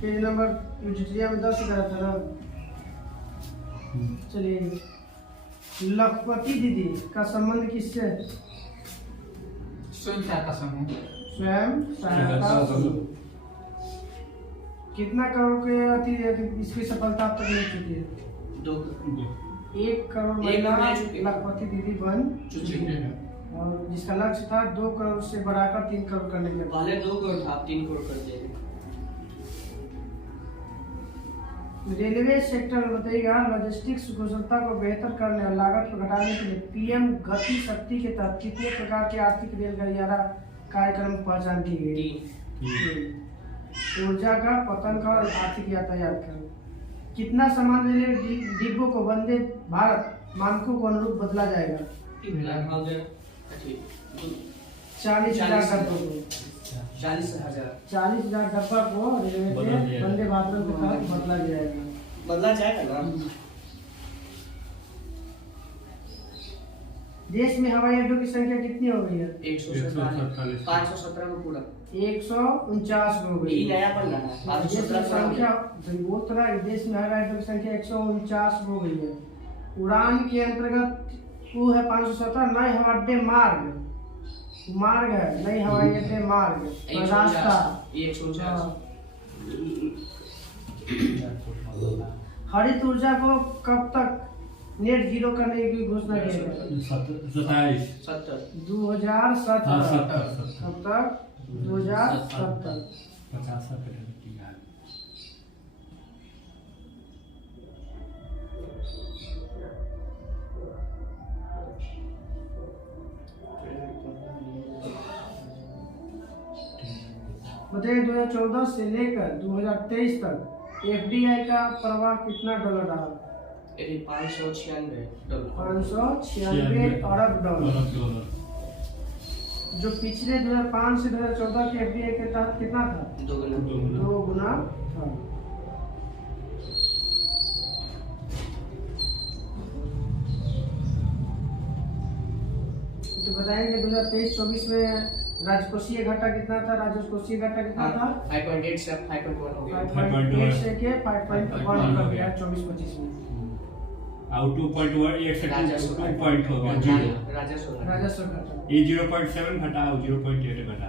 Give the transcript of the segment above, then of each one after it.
Page number tutorial में 10 करा था ना। चलिए, लखपति दीदी का संबंध किससे? स्वयं सहायता समूह। स्वयं सहायता समूह। कितना करोड़ के इसकी सफलता अब तक मिल चुकी है? 1 करोड़ महिला लखपति दीदी बन चुकी है और जिसका लक्ष्य था 2 करोड़ से बढ़ाकर 3 करोड़ करने के। पहले 2 करोड़ था, 3 करोड़ कर दिए। रेलवे सेक्टर में बताइएगा, लॉजिस्टिक्स कुशलता को बेहतर करने और लागत को घटाने के लिए पीएम गति शक्ति के तहत कितने प्रकार के आर्थिक रेल गलियारा कार्यक्रम की पहचान की गई? ऊर्जा का, पतन का और आर्थिक यातायात का। कितना सामान रेलवे डिब्बों को वंदे भारत मानकों को अनुरूप बदला जाएगा? 40,000 डब्बों को। 40,000 डब्बा को रेलवे के वंदे भारत के तहत बदला जाएगा। बदला जाएगा ना। देश में हवाई अड्डों की संख्या कितनी हो गई है? 147। 517 को पूरा 149 हो गई। नया बन रहा है। 517 संख्या बोल तो रहा है, देश में हवाई अड्डों की संख्या 149 हो गई है। उड़ान के अंतर्गत वो है 517 नए हवाई अड्डे मार्ग है, नई हवाई अड्डे मार्ग रास्ता। हरित ऊर्जा को कब तक नेट जीरो करने की घोषणा की है? 2070। कब तक? 2070। 50%। बताइए 2014 से लेकर 2023 तक एफडीआई का प्रवाह कितना डॉलर रहा? 596 अरब डॉलर। जो पिछले 2005 से 2014 के एफडीआई के तहत कितना था? 2 गुना था। तो बताएंगे 2023-24 में राजकोषीय घाटा कितना था? राजकोषीय घाटा कितना था? 5.8 से 5.1 हो गया। 5.8 से के 5.1 हो गया 24-25 में। और 2.1 से 2 पॉइंट हो गया। राजस्व घाटा ये 0.7 घटा और 0.8 घटा।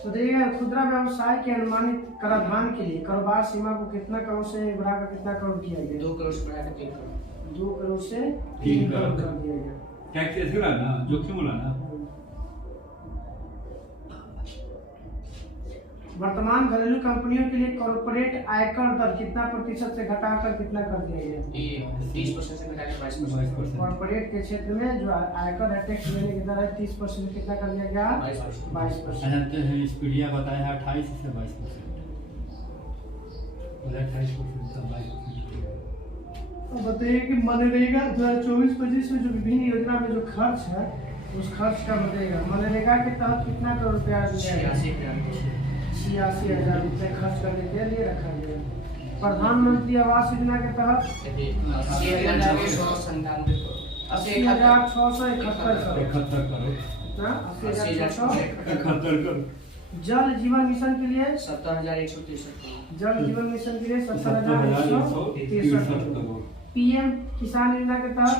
तो देखिएगा, खुदरा व्यवसाय के अनुमानित कराधान के लिए कारोबार सीमा को कितना करोड़ से बढ़ाकर कितना करोड़ किया गया? 2 करोड़ से बढ़ाकर 3 करोड़। 2 करोड़ से 3 करोड़ कर दिया गया। टैक्स ऐसे होला ना, जोखिम होला ना। वर्तमान घरेलू कंपनियों के लिए कॉर्पोरेट आयकर दर कितना प्रतिशत से घटाकर कितना कर दिया गया? 30% से घटाकर 22%। कॉर्पोरेट के क्षेत्र में जो आयकर है टैक्स लेने की दर है 30% कितना कर दिया गया? 22%। जानते हैं स्पीडिया बताया है 28 से 22%। 28% से 22%। अब बताइए कि मनरेगा 2024-25 में जो विभिन्न योजना में जो खर्च है उस खर्च का बताइएगा। मनरेगा के तहत कितना करोड़ रुपया दिया गया? 86,000 रुपये खर्च करने के लिए रखा गया। प्रधानमंत्री आवास योजना के तहत 80,671 करोड़। जल जीवन मिशन के लिए 70,163 जल जीवन मिशन के लिए 70,163 करोड़। पीएम किसान योजना के तहत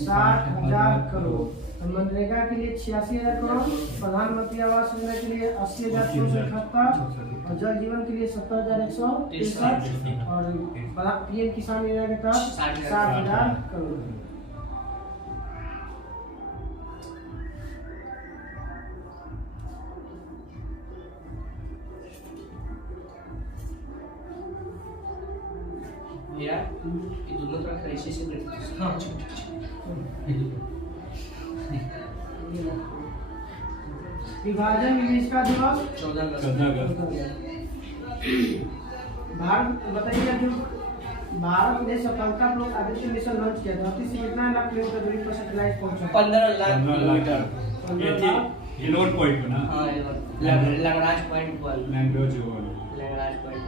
60,000 करोड़। मनरेगा के लिए 86,000 करोड़। प्रधानमंत्री आवास योजना के लिए 80,671 और जल जीवन के लिए 70,163 और पीएम किसान योजना के तहत 60,000 करोड़। मेरा ये दोनों तरफ ऐसे से विभाजन विवेचका दिवस 14 अगस्त। भारत बताइए जो भारत ने सफलतापूर्वक आदित्य मिशन लॉन्च किया। धरती से कितना लाख किलोमीटर दूरी पर सैटेलाइट पहुंचा? 15 लाख 15 लाख किलोमीटर। ये थी एलोन पॉइंट ना। हाँ Lagrange point 1 language one Lagrange point 1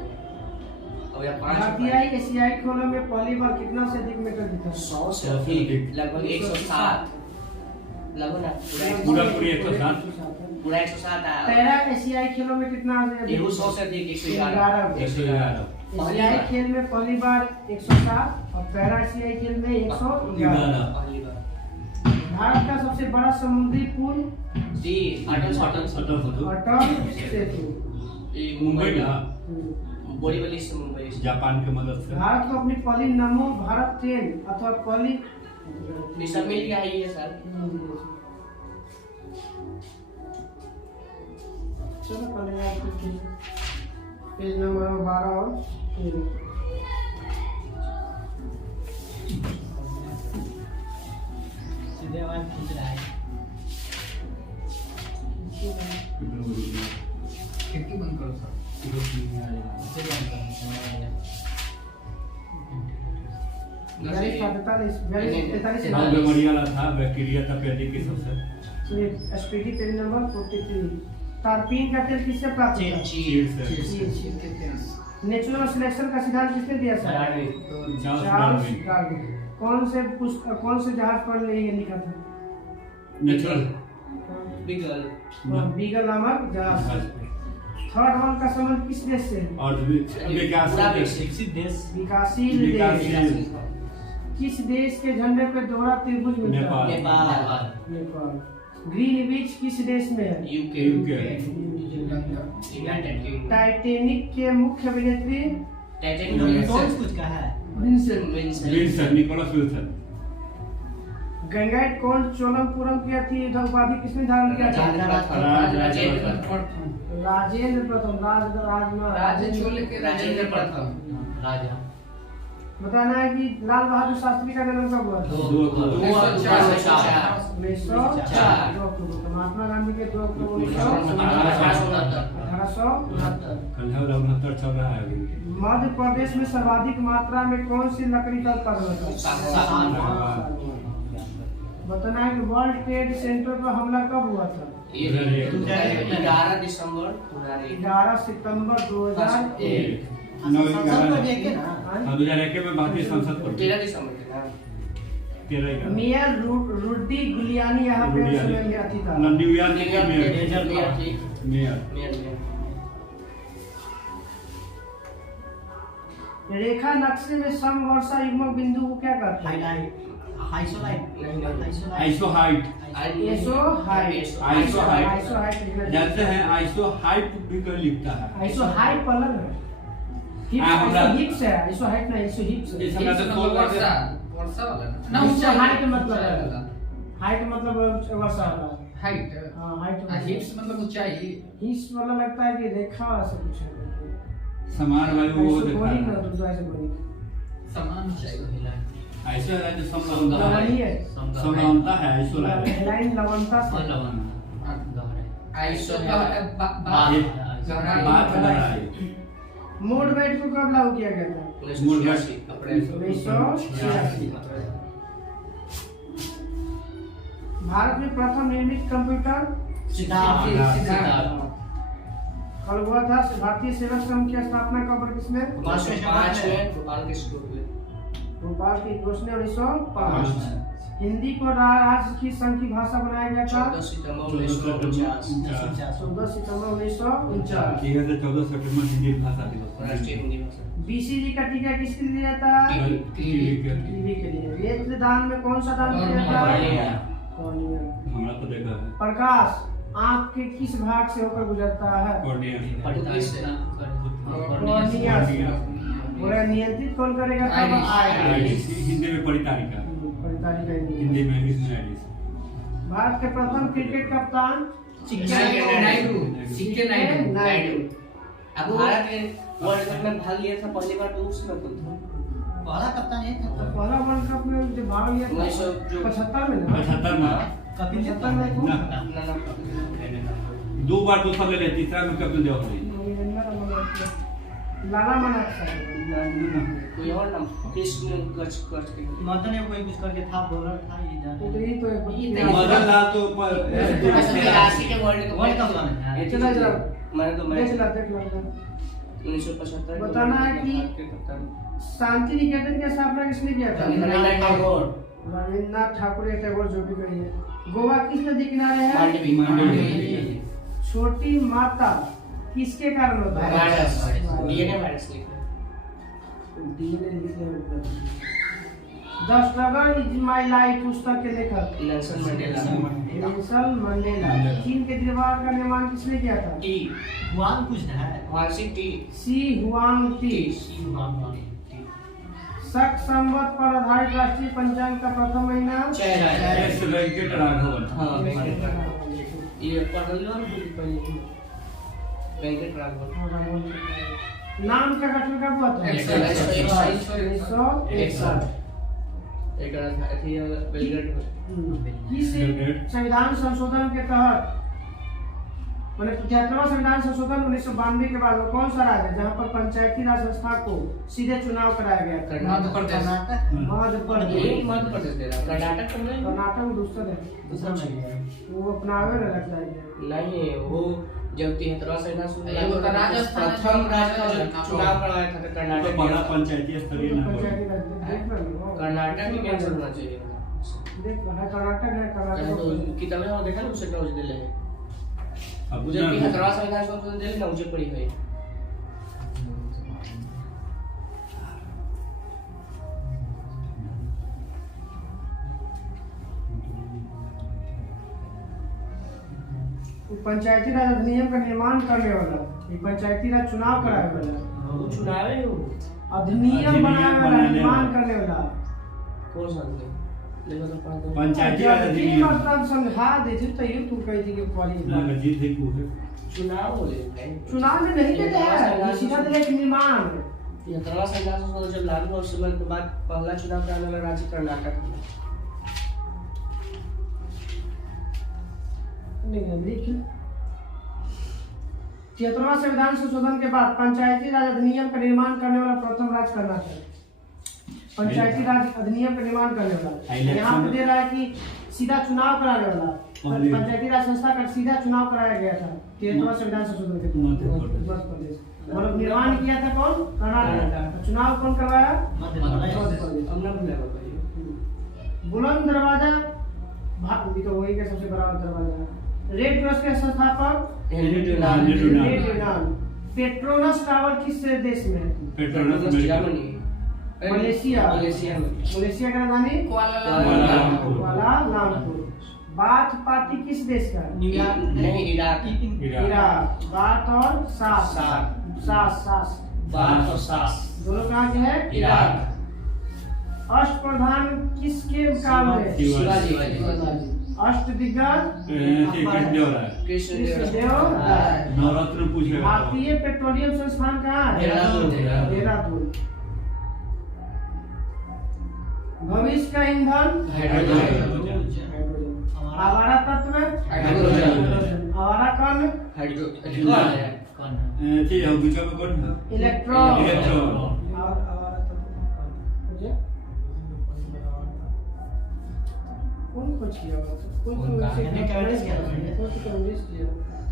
और या 5 भारतीय एशियाई खेलों में पहली बार कितना से अधिक मेडल जीता? 100 से अधिक लगभग 107 लगभग ना पूरा 107 पूरा 107 आया। पैरा एशियाई खेलों में कितना से अधिक? 100 से अधिक 111 एशियाई खेल में पहली बार 107 और पैरा एशियाई खेल में 111। पहली बार। भारत का सबसे बड़ा समुद्री पुल जी अटल सेतु मुंबई ना बोरीवली से मुंबई से। जापान के मदद से। भारत को अपनी पहली नमो भारत ट्रेन अथवा पहली दिशा मिल गया है ये सर। चलो पहले पेज नंबर 12 और 13। सीधे आवाज खींच रहा है। खिड़की बंद करो सर। इसे बंद करो। 42 मरियाला था बैक्टीरिया था पैदी की सबसे। SPD page number 43। तारपीन का तेल किससे प्राप्त होता है? चीड़ चीड़ के तेल। नेचुरल सिलेक्शन का सिद्धांत किसने दिया सर? Charles Darwin. कौन से जहाज पर ये लिखा था? नेचुरल बिगल बीगल नामक जहाज। थर्ड वर्ल्ड का संबंध किस देश से है? और विकसित देश। विकासशील देश। किस देश के झंडे पे दोहरा त्रिभुज मिलता है? नेपाल। ग्रीनविच किस देश में है? यूके टाइटैनिक के मुख्य अभिनेत्री कौन कुछ कहा है? Wilson Nicholas Wilson. गंगाइट कौन चोलमपुरम की थी उपाधि किसने धारण किया था? राजेंद्र प्रथम। राजेंद्र प्रथम राजा। बताना है कि लाल बहादुर शास्त्री का जन्म कब हुआ था? 1904। महात्मा गांधी के 2 अक्टूबर 1869। चल रहा है। मध्य प्रदेश में सर्वाधिक मात्रा में कौन सी लकड़ी का उत्पादन होता है? बताना है कि वर्ल्ड ट्रेड सेंटर पर हमला कब हुआ था? 11 दिसंबर 11 सितंबर 2001। 2001 में भारतीय संसद पर 13 दिसंबर के ना 13 मेयर रुडी गुलियानी यहाँ पे समय में अति था। न्यूयॉर्क के मेयर। रेखा नक्शे में समवर्षा युग्मक बिंदु को क्या कहते हैं? आइसोहाइट जानते हैं। आइसोहाइट भी कोई लिखता है। आइसोहाइट अलग है। हिप्स है। आइसोहाइट नहीं, आइसोहिप्स है। इस समय तो वर्षा वाला ना हाइट मतलब है। हाइट मतलब वर्षा होता है। हाइट। हाँ हाइट। हिप्स मतलब ऊंचाई। हिप्स वाला लगता है कि रेखा से कुछ है। समान वायु वो देखा है। समान ऊंचाई। ऐसे है जो समानता है। ऐसो लाइन लवणता से। आइसो बात है। मोड वेट को कब लागू किया गया था? 1986। भारत में प्रथम निर्मित कंप्यूटर कल हुआ था। भारतीय सेवक संघ की स्थापना कब और किसमें? 5 में भोपाल के स्कूल में। भोपाल की घोषणा 1905। हिंदी को राज्य की संघ की भाषा बनाया गया था 14 सितंबर 1949। 14 सितंबर 1949। 14 सितंबर हिंदी भाषा दिवस। राष्ट्रीय हिंदी भाषा। बीसीजी का टीका किसके लिए जाता है? टीबी के लिए। नेत्र दान में कौन सा दान किया जाता है? कॉर्निया। हमरा तो देखा है। प्रकाश आंख के किस भाग से होकर गुजरता है? कॉर्निया से। पूरा नियंत्रित कौन करेगा? तब आइरिस। हिंदी में परितारिका। हिंदी में इंग्लिश में आइरिस। भारत के प्रथम क्रिकेट कप्तान नायडू। अब भारत ने वर्ल्ड कप में भाग लिया था पहली बार। तो उसमें कौन था? पहला कप्तान है। पहला वर्ल्ड कप में जो भाग लिया था 75 में ना? 75 में कपिल देव दो बार दूसरा ले लिया। तीसरा में कपिल देव। लाला मनाक्सा कोई और नाम कृष्ण गच करके मदन ने कोई कुछ करके था बॉलर था ये तो जाने ये तो एक मदन लाल तो राशि के वर्ल्ड कप में चला जरा मैंने तो देख मैच ला 1975 बताना है कि शांति निकेतन की स्थापना किसने किया था? रवींद्रनाथ टैगोर रविन्द्रनाथ ठाकुर या टैगोर जो भी कहिए। गोवा किस नदी किनारे है? मांडवी छोटी माता किसके कारण होता है? वायरस डीएनए वायरस लिखा डीएनए लिखे। The struggle is my life पुस्तक के लेखक नेल्सन मंडेला नेल्सन मंडेला। चीन के दीवार का निर्माण किसने किया था? टी हुआन कुछ है वार्षिक टी सी हुआंग टी। शक संवत पर आधारित राष्ट्रीय पंचांग का प्रथम महीना एस वेंकट राघवन। हाँ ये पढ़ लो ना पहले वेंकट राघवन नाम का गठन कब हुआ था? 1961। एक अथी बेलग्रेड किस संविधान संशोधन के तहत मैंने 75वां संविधान संशोधन 1992 के बाद कौन सा राज्य है जहां पर पंचायती राज संस्था को सीधे चुनाव कराया गया था? मध्य प्रदेश। मध्य प्रदेश। मध्य प्रदेश दे रहा कर्नाटक में कर्नाटक दूसरा है दूसरा में वो अपनावे ना लगता है। नहीं वो जब 73वां संविधान ये वो राजस्थान प्रथम राज्य का जो चुनाव कराया था तो कर्नाटक बड़ा में। पंचायती स्तरीय ना पंचायती राज देख रहे हो? कर्नाटक ही मेंशन होना चाहिए देख रहा है कर्नाटक है कर्नाटक तो किताबें में देखा ना उसे क्या उसे ले अब मुझे 73वां संविधान संशोधन दे ना मुझे पड़ी है पंचायती राज अधिनियम का निर्माण करने वाला ये पंचायती राज चुनाव कराने वाला वो चुनाव है वो अधिनियम बनाने वाला निर्माण करने वाला कौन सा है देखो तो पढ़ा दो पंचायती राज जब अधिनियम। मतलब समझा देते तो ये तू कह दी कि पढ़ी ना गजीत है को है चुनाव बोले हैं चुनाव में नहीं देते हैं ये सीधा direct निर्माण 73वां संविधान संशोधन जब लागू हुआ उस समय के बाद पहला चुनाव कराने वाला राज्य कर्नाटक था। लिख 73वां संविधान संशोधन के बाद पंचायती राज अधिनियम का निर्माण करने वाला प्रथम राज्य कर्नाटक। पंचायती राज अधिनियम का निर्माण करने वाला यहाँ पे दे रहा है कि सीधा चुनाव कराने वाला पंचायती राज संस्था का सीधा चुनाव कराया गया था 73वां संविधान संशोधन के तहत मध्य प्रदेश। मतलब निर्माण किया था कौन? कर्नाटक। चुनाव कौन करवाया? मध्य मध्य प्रदेश प्रदेश। अब ना भूला बताइए बुलंद दरवाजा तो वही का सबसे बड़ा दरवाजा। रेड क्रॉस के संस्थापक हेनरी हेनरी ड्यूनान्ट ड्यूनान्ट। पेट्रोनस टावर किस देश में? Petronas Germany Malaysia. मलेशिया में मलेशिया का राजधानी कुआलालंपुर। कुआलालंपुर। बाथ पार्टी किस देश का? न्यूयॉर्क नहीं इराक इराक। बाथ और सास सास बात और सास दोनों कहाँ के हैं? इराक। अष्टप्रधान किसके काल में? शिवाजी अष्टदिग्गज कृष्णदेव राय। नवरत्न पूछे भारतीय पेट्रोलियम संस्थान कहाँ है? देहरादून। भविष्य का ईंधन हाइड्रोजन आवारा तत्व आवारा कण ठीक है बुझा में कौन इलेक्ट्रॉन इलेक्ट्रॉन आवारा तत्व कौन कुछ किया कौन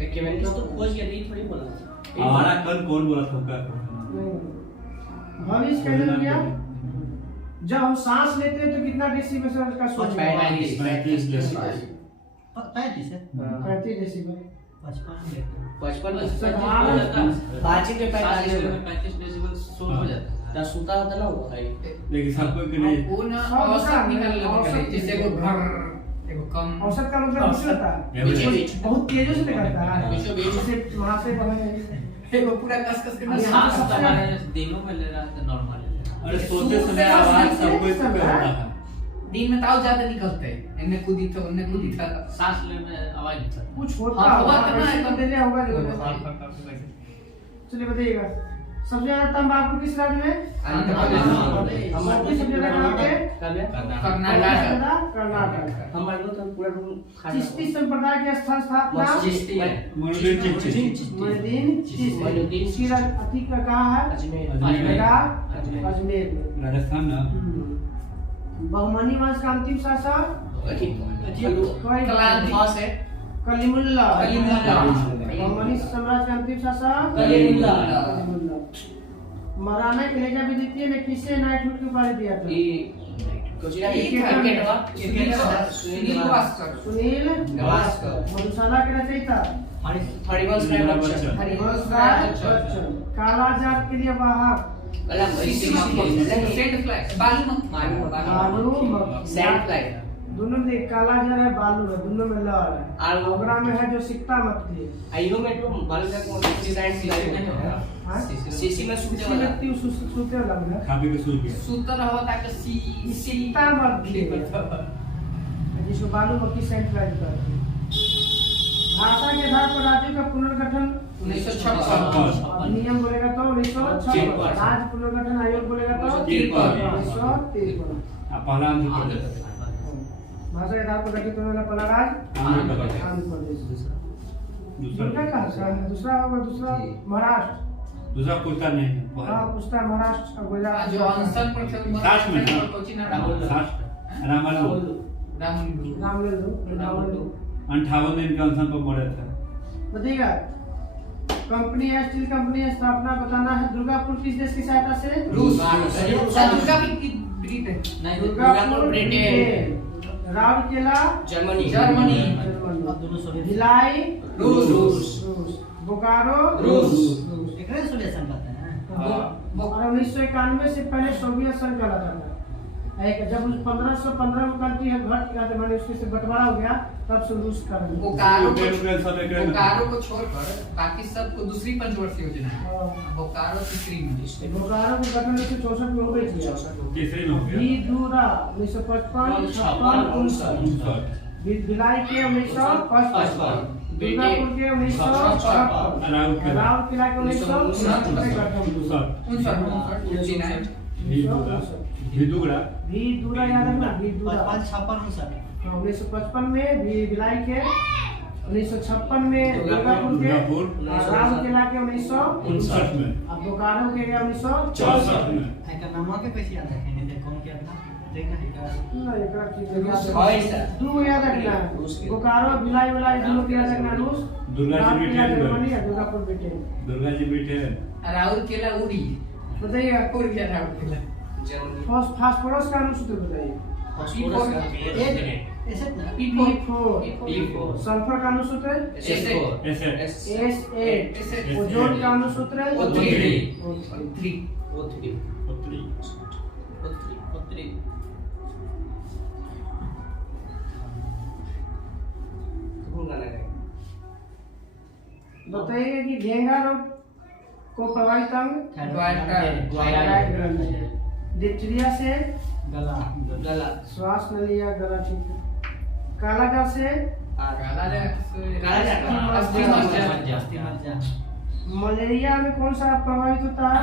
केमिस्ट्री तो खोज के दी थोड़ी बोला हमारा कल कौन बोला था का भविष्य का ईंधन क्या? जब हम सांस लेते हैं तो कितना डेसिबल से उसका सोच 35 35 35 है 35 डेसिबल 55 साधारण बातचीत में 45 35 डेसिबल शोर हो जाता है। ता सुता होता ना वो भाई लेकिन सबको के नहीं वो ना सब औसत का निकलने औसत लगे जैसे एगो घर एगो कम औसत का मतलब कुछ होता है बीचों बीच बहुत तेजी से निकलता है बीचों बीच जैसे वहां से वहां एगो पूरा कस कस के अरे ना हाँ, सांस सबसे- हमारे दिनों में ले रहा था नॉर्मल अरे सोते समय आवाज सबको पे होता था दिन में ताव ज्यादा निकलते हैं इन्हें कूदी था उन्हें कूदी था सांस लेने में आवाज नहीं था। कुछ होता हाँ, होगा होगा तो ना, ऐसे तो एकदम- देने होगा हाँ, जरूर हाँ, हाँ, हाँ, चलिए बताइएगा सबसे ज्यादा तंबाकू किस राज्य में? सबसे ज्यादा कहाँ पे? कर्नाटक। हमारे तो पूरा रूम चिश्ती संप्रदाय की स्थापना मोइनुद्दीन चिश्ती। मोइनुद्दीन चिश्ती। मोइनुद्दीन इसकी राजधानी कहाँ है? अजमेर अजमेर में। राजस्थान ना। बहुमनी वंश का अंतिम शासक कलीमुल्ला। बहुमनी साम्राज्य का अंतिम शासक कलीमुल्ला। महाराणा एलिजाबेथ द्वितीय ने किसे नाइटहुड की उपाधि दिया था? सुनील गावस्कर। सुनील गावस्कर। मधुशाला के रचयिता हरिवंश राय बच्चन। हरिवंश राय बच्चन। काला जात के लिए वाहक दोनों में काला जर है बालू है, दोनों में लड़ है। ओकरा में है जो सिक्ता मत थी। आइयो में तो बालू का कौन सी साइड सिलाई में हाँ? सीसी में सूते वाला व्यक्ति सूते लग है। खाबी के सूत गया। सूत्र होता कि सिक्ता मत थी जिसको बालू मक्की सेंट्रलाइज करती। भाषा के आधार पर राज्य का पुनर्गठन 1956। अधिनियम बोलेगा तो 1956। राज्य पुनर्गठन आयोग बोलेगा तो 1953। पहला आंध्र प्रदेश। भाषा के आधार पर गठित होने वाला पहला राज्य आंध्र प्रदेश। आंध्र प्रदेश। दूसरा कहाँ से? दूसरा होगा दूसरा महाराष्ट्र। दूसरा पूछता नहीं। हाँ पूछता महाराष्ट्र और गुजरात। जो आंसर पर थे साठ में ना? कोचिना रामलू। रामलू 58 दिन के अनशन पर मरे थे। बताइएगा कंपनी है, स्टील कंपनी है, स्थापना बताना है। दुर्गापुर किस देश की सहायता से? रूस। दुर्गा की ब्रिटेन नहीं, दुर्गापुर ब्रिटेन। राउरकेला जर्मनी। भिलाई रूस। बोकारो रूस। एकरे सोल्यूशन करते हैं। और 1991 से पहले सोवियत संघ कहलाता था। जब 1515 में कंट्री है घट गया तो मैंने उसके से बंटवारा हो गया, तब से रूस का बोकारो को छोड़कर बाकी सबको दूसरी पंचवर्षीय योजना है। बोकारो तीसरी में। बोकारो को गठन 1964 में हो गई थी। तीसरे में हो गया। भीदूरा 1955। भिलाई के 1955। दुर्गापुर के 1956। राउरकेला के 1959। भीदूरा याद है ना? भीदूरा 1955 में भिलाई के, 1956 में दुर्गापुर के, राउरकेला के 1959 में, अब बोकारो के 1964 में। एकर नामवा के कैसे याद रखेंगे? ते कौन क्या था? देखना है का ना एकरा की हाय सर। दू याद रखना। बोकारो भिलाई वाला दोनों के याद रखना। रूस। दुर्गा जी जर्मनी है। दुर्गापुर ब्रिटेन। दुर्गा जी ब्रिटेन। राउरकेला उड़ी। बताइएगा उड़िया राउरकेला। जर्मनी। फास्फोरस का अनुसूत्र बताइए। फास्फोरस का ऐसे ना P4। सल्फर का अनुसूत्र S8। ओजोन का अनुसूत्र O3। बताइए कि घेंगा रोग को प्रभावित अंग डिप्थीरिया से गला। श्वास नली या गला ठीक। कालाजार से मलेरिया में कौन सा प्रभावित होता है?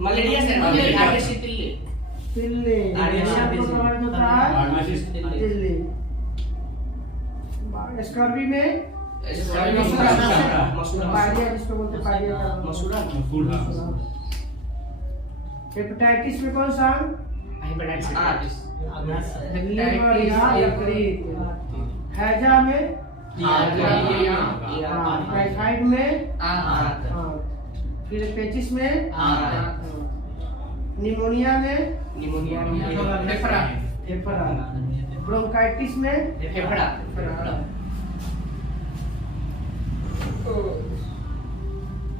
मलेरिया से तिल्ली। तिल्ली। मलेरिया को प्रभावित होता है तिल्ली। स्कर्वी में पायरिया जिसको बोलते हैं पायरिया का मसूरा। हेपेटाइटिस में कौन सा? लीवर या यकृत। हैजा में टाइफाइड में फिर पेचिस में निमोनिया में फेफड़ा। ब्रोंकाइटिस में फेफड़ा।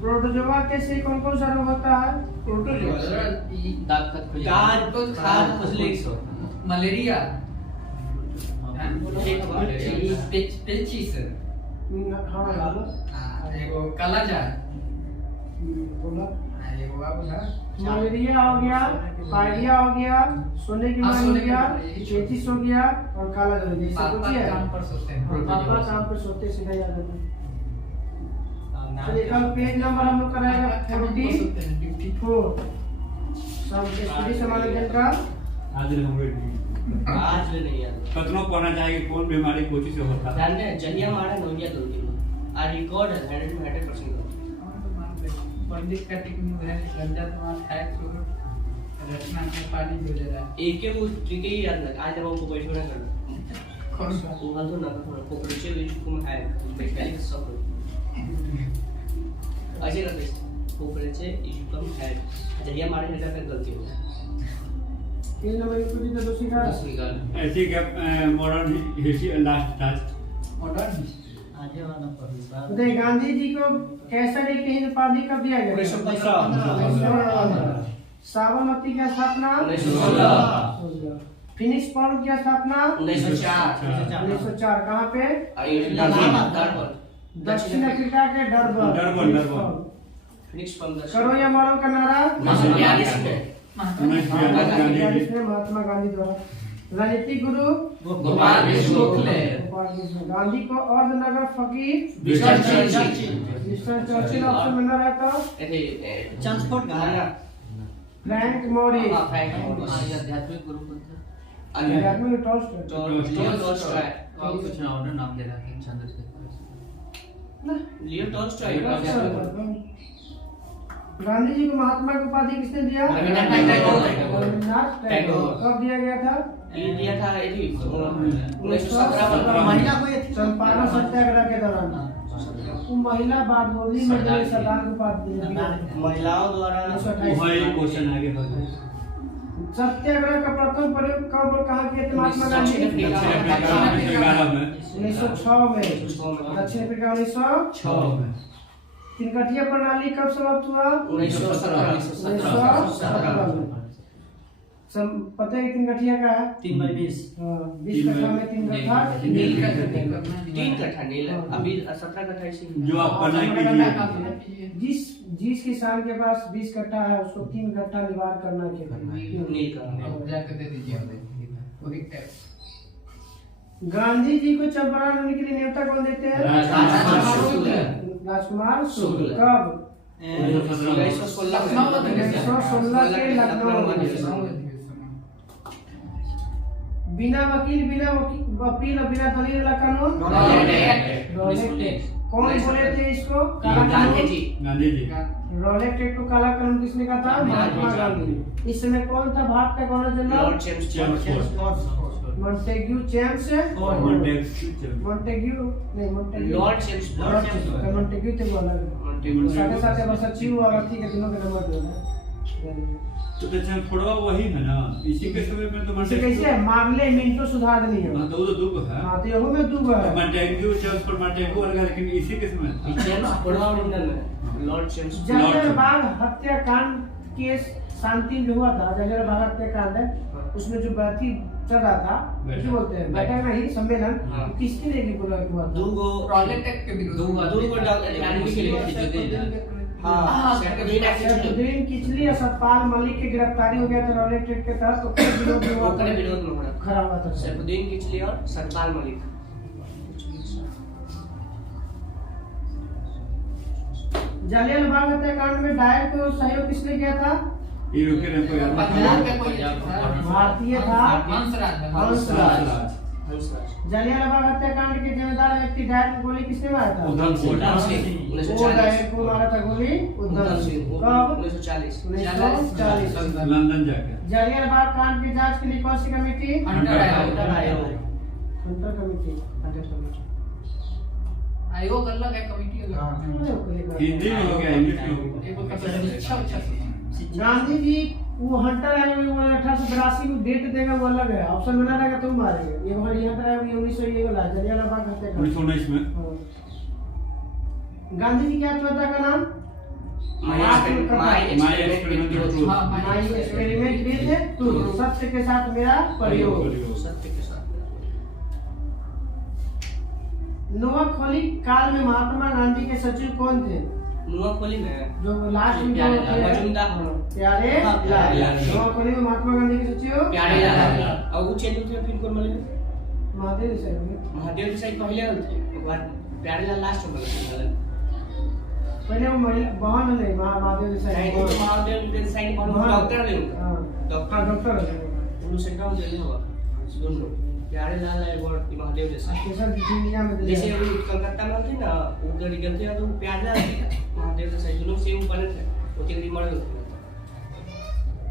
प्रोटोजोआ के से कौन कौन सा रोग होता है? मलेरिया। पेचिस। हाँ एगो कालाजार। बोला। एगो बाबू है मलेरिया हो गया, पायरिया हो गया, सोने की बीमारी हो गया, पेचिस हो गया और काला जल। जैसे पापा कुछ है काम पर सोते हैं। पापा काम पर सोते सीधा याद रहता है। कल पेज नंबर हम लोग कराएगा 44 सब स्टडी समालोचन का। आज हमरे आज ले नहीं याद कतनो पढ़ना चाहिए कौन बीमारी कोची से होता है। जानते हैं जहिया मारा नोडिया 2 दिन आ रिकॉर्ड है 100% पंडित का टेक्निक है गंजा तुम्हारा फैक्ट हो रचना में पानी जो दे रहा है एक के वो ट्रिक ही याद लग आज जब हमको बैठो ना कर कौन सा वो वाला तो ना कोपरेचे विच कुम है बेसिकली सब ऐसे करते कोपरेचे इशू कम है जहिया मारे ने जाकर गलती हो पेज नंबर 21 का दूसरी का ऐसे क्या modern history last task modern आगे वाला पढ़िए तो गांधी जी को कैसर एक हिंद उपाधि कब दिया गया? 1915 साबरमती की स्थापना 1916 फिनिक्स फॉर्म की स्थापना 1904 कहाँ पे? दक्षिण दक्षिण अफ्रीका के डरबन। फिनिक्स फॉर्म करो या मरो का नारा 1942 में 1942 में महात्मा गांधी द्वारा। राजनीतिक गुरु गोपाल कृष्ण गोखले गांधी को अर्धनगर फकीर विस्टन चर्चिल चर्चिल ऑप्शन में न रहता। ट्रांसपोर्ट गाना फ्रैंक मॉरिस आध्यात्मिक गुरु आध्यात्मिक टॉल्स्टॉय टॉल्स्टॉय और कुछ ना और नाम दे रहा है चंद्रशेखर लियो टॉल्स्टॉय गांधी जी को महात्मा की उपाधि किसने दिया? रविन्द्रनाथ टैगोर। कब दिया गया था? ये दिया था 1917 महिला को चंपारण सत्याग्रह के दौरान वो महिला बारडोली में जो सरदार को उपाधि दी। महिलाओं द्वारा वही क्वेश्चन आगे बढ़ सत्याग्रह का प्रथम प्रयोग कब और कहाँ किए थे महात्मा गांधी? 1911 में 1906 में। दक्षिण अफ्रीका 1906 में तिनकटिया प्रणाली कब समाप्त हुआ? 1917 में। पता है तिनकटिया का है? 3/20 20 कट्ठा में 3 कट्ठा नील का 3 कट्ठा नील अभी 17 कट्ठा इसी जो आप पढ़ना कीजिए जिस किसान के पास 20 कट्ठा है उसको 3 कट्ठा निवार करना चाहिए। नील का जाके दे दीजिए वही गांधी जी को चंपारण होने के लिए न्योता कौन देते हैं? राजकुमार शुक्ल। कब? 1916 के लखनऊ में। बिना वकील बिना अपील और बिना दलील वाला कानून रॉलेट एक्ट। कौन बोले थे इसको? गांधी जी रॉलेट एक्ट को काला कानून किसने कहा था? महात्मा गांधी। इस समय कौन था भारत का गवर्नर जनरल? लॉर्ड मॉन्टेग्यू चेम्स मॉन्टेग्यू नहीं मॉन्टेग्यू थे बोला साथे साथे बस सचिव और अर्थी के तीनों के नंबर दो तो छोड़वा वही है ना इसी के समय में तो इसे कैसे है? मार्ले मिंटो सुधारनी है। तो दुग है हां तो यहो में दुग है। मॉन्टेग्यू चेम्स पर मॉन्टेग्यू अलग है लेकिन इसी के समय चेम्स पढ़वा ओरिजिनल में लॉर्ड चेम्स जालियांवाला हत्याकांड केस शांति जो हुआ था जालियांवाला हत्याकांड है उसमें जो बातचीत चल रहा था क्या बोलते हैं बैठक नहीं सम्मेलन किसके लिए बोला हुआ था? दूगो रॉलेट एक्ट के विरुद्ध दूगो एकेडमी के लिए जो दे सैफुद्दीन किचली और सतपाल मलिक की गिरफ्तारी हो गया था रॉलेट एक्ट के तहत। तो विरोध में हुआ ओकरे विरोध में हुआ खड़ा हुआ था सैफुद्दीन किचली और सतपाल मलिक। जालियांवाला हत्याकांड में डायर को सहयोग किसने किया था? ये रुके रहे को याद भारतीय था हंसराज हंसराज। जालियांवाला हत्याकांड के जिम्मेदार व्यक्ति डायर को गोली किसने मारा था? उधम सिंह वो डायर को मारा था गोली उधम सिंह। कब? 1940 लंदन जाके जालियांवाला कांड की जांच के लिए कौन सी कमेटी? हंटर आयोग हंटर कमेटी। आयोग अलग है कमेटी अलग हिंदी में हो गया इंग्लिश में हो गया अच्छा गांधी जी वो हंटर है वो 1882 में डेट देगा वो अलग है ऑप्शन में ना रहेगा तुम मारेंगे ये वाला यहाँ पर है 1900 ये वाला जालियांवाला बाग हत्याकांड 1919 में गांधी जी क्या था का नाम? My experiment my experiment with truth सत्य के साथ मेरा प्रयोग। सत्य के साथ नोआखोली काल में महात्मा गांधी के सचिव कौन थे? नोआखोली में जो लास्ट में मजुमदार प्यारे लाल। नोआखोली में महात्मा गांधी के सचिव प्यारे लाल और वो चेंज हुए फिर कौन बोले? महादेव देसाई। महादेव देसाई पहले थे एक बार प्यारे लाल लास्ट में बोले। पहले वो महिला बहन है महादेव देसाई नहीं तो महादेव देसाई की बहन डॉक्टर है उनका। हाँ डॉक्टर है उन्होंने सेंटर में जेल होगा दोनों प्यारे लाल अवार्ड की महादेव देसाई स्पेशल दुनिया में जैसे अभी कलकत्ता में होती ना उधर गए थे तो प्यारे लाल महादेव देसाई दोनों सेम बने थे वो तिगड़ी मर गए।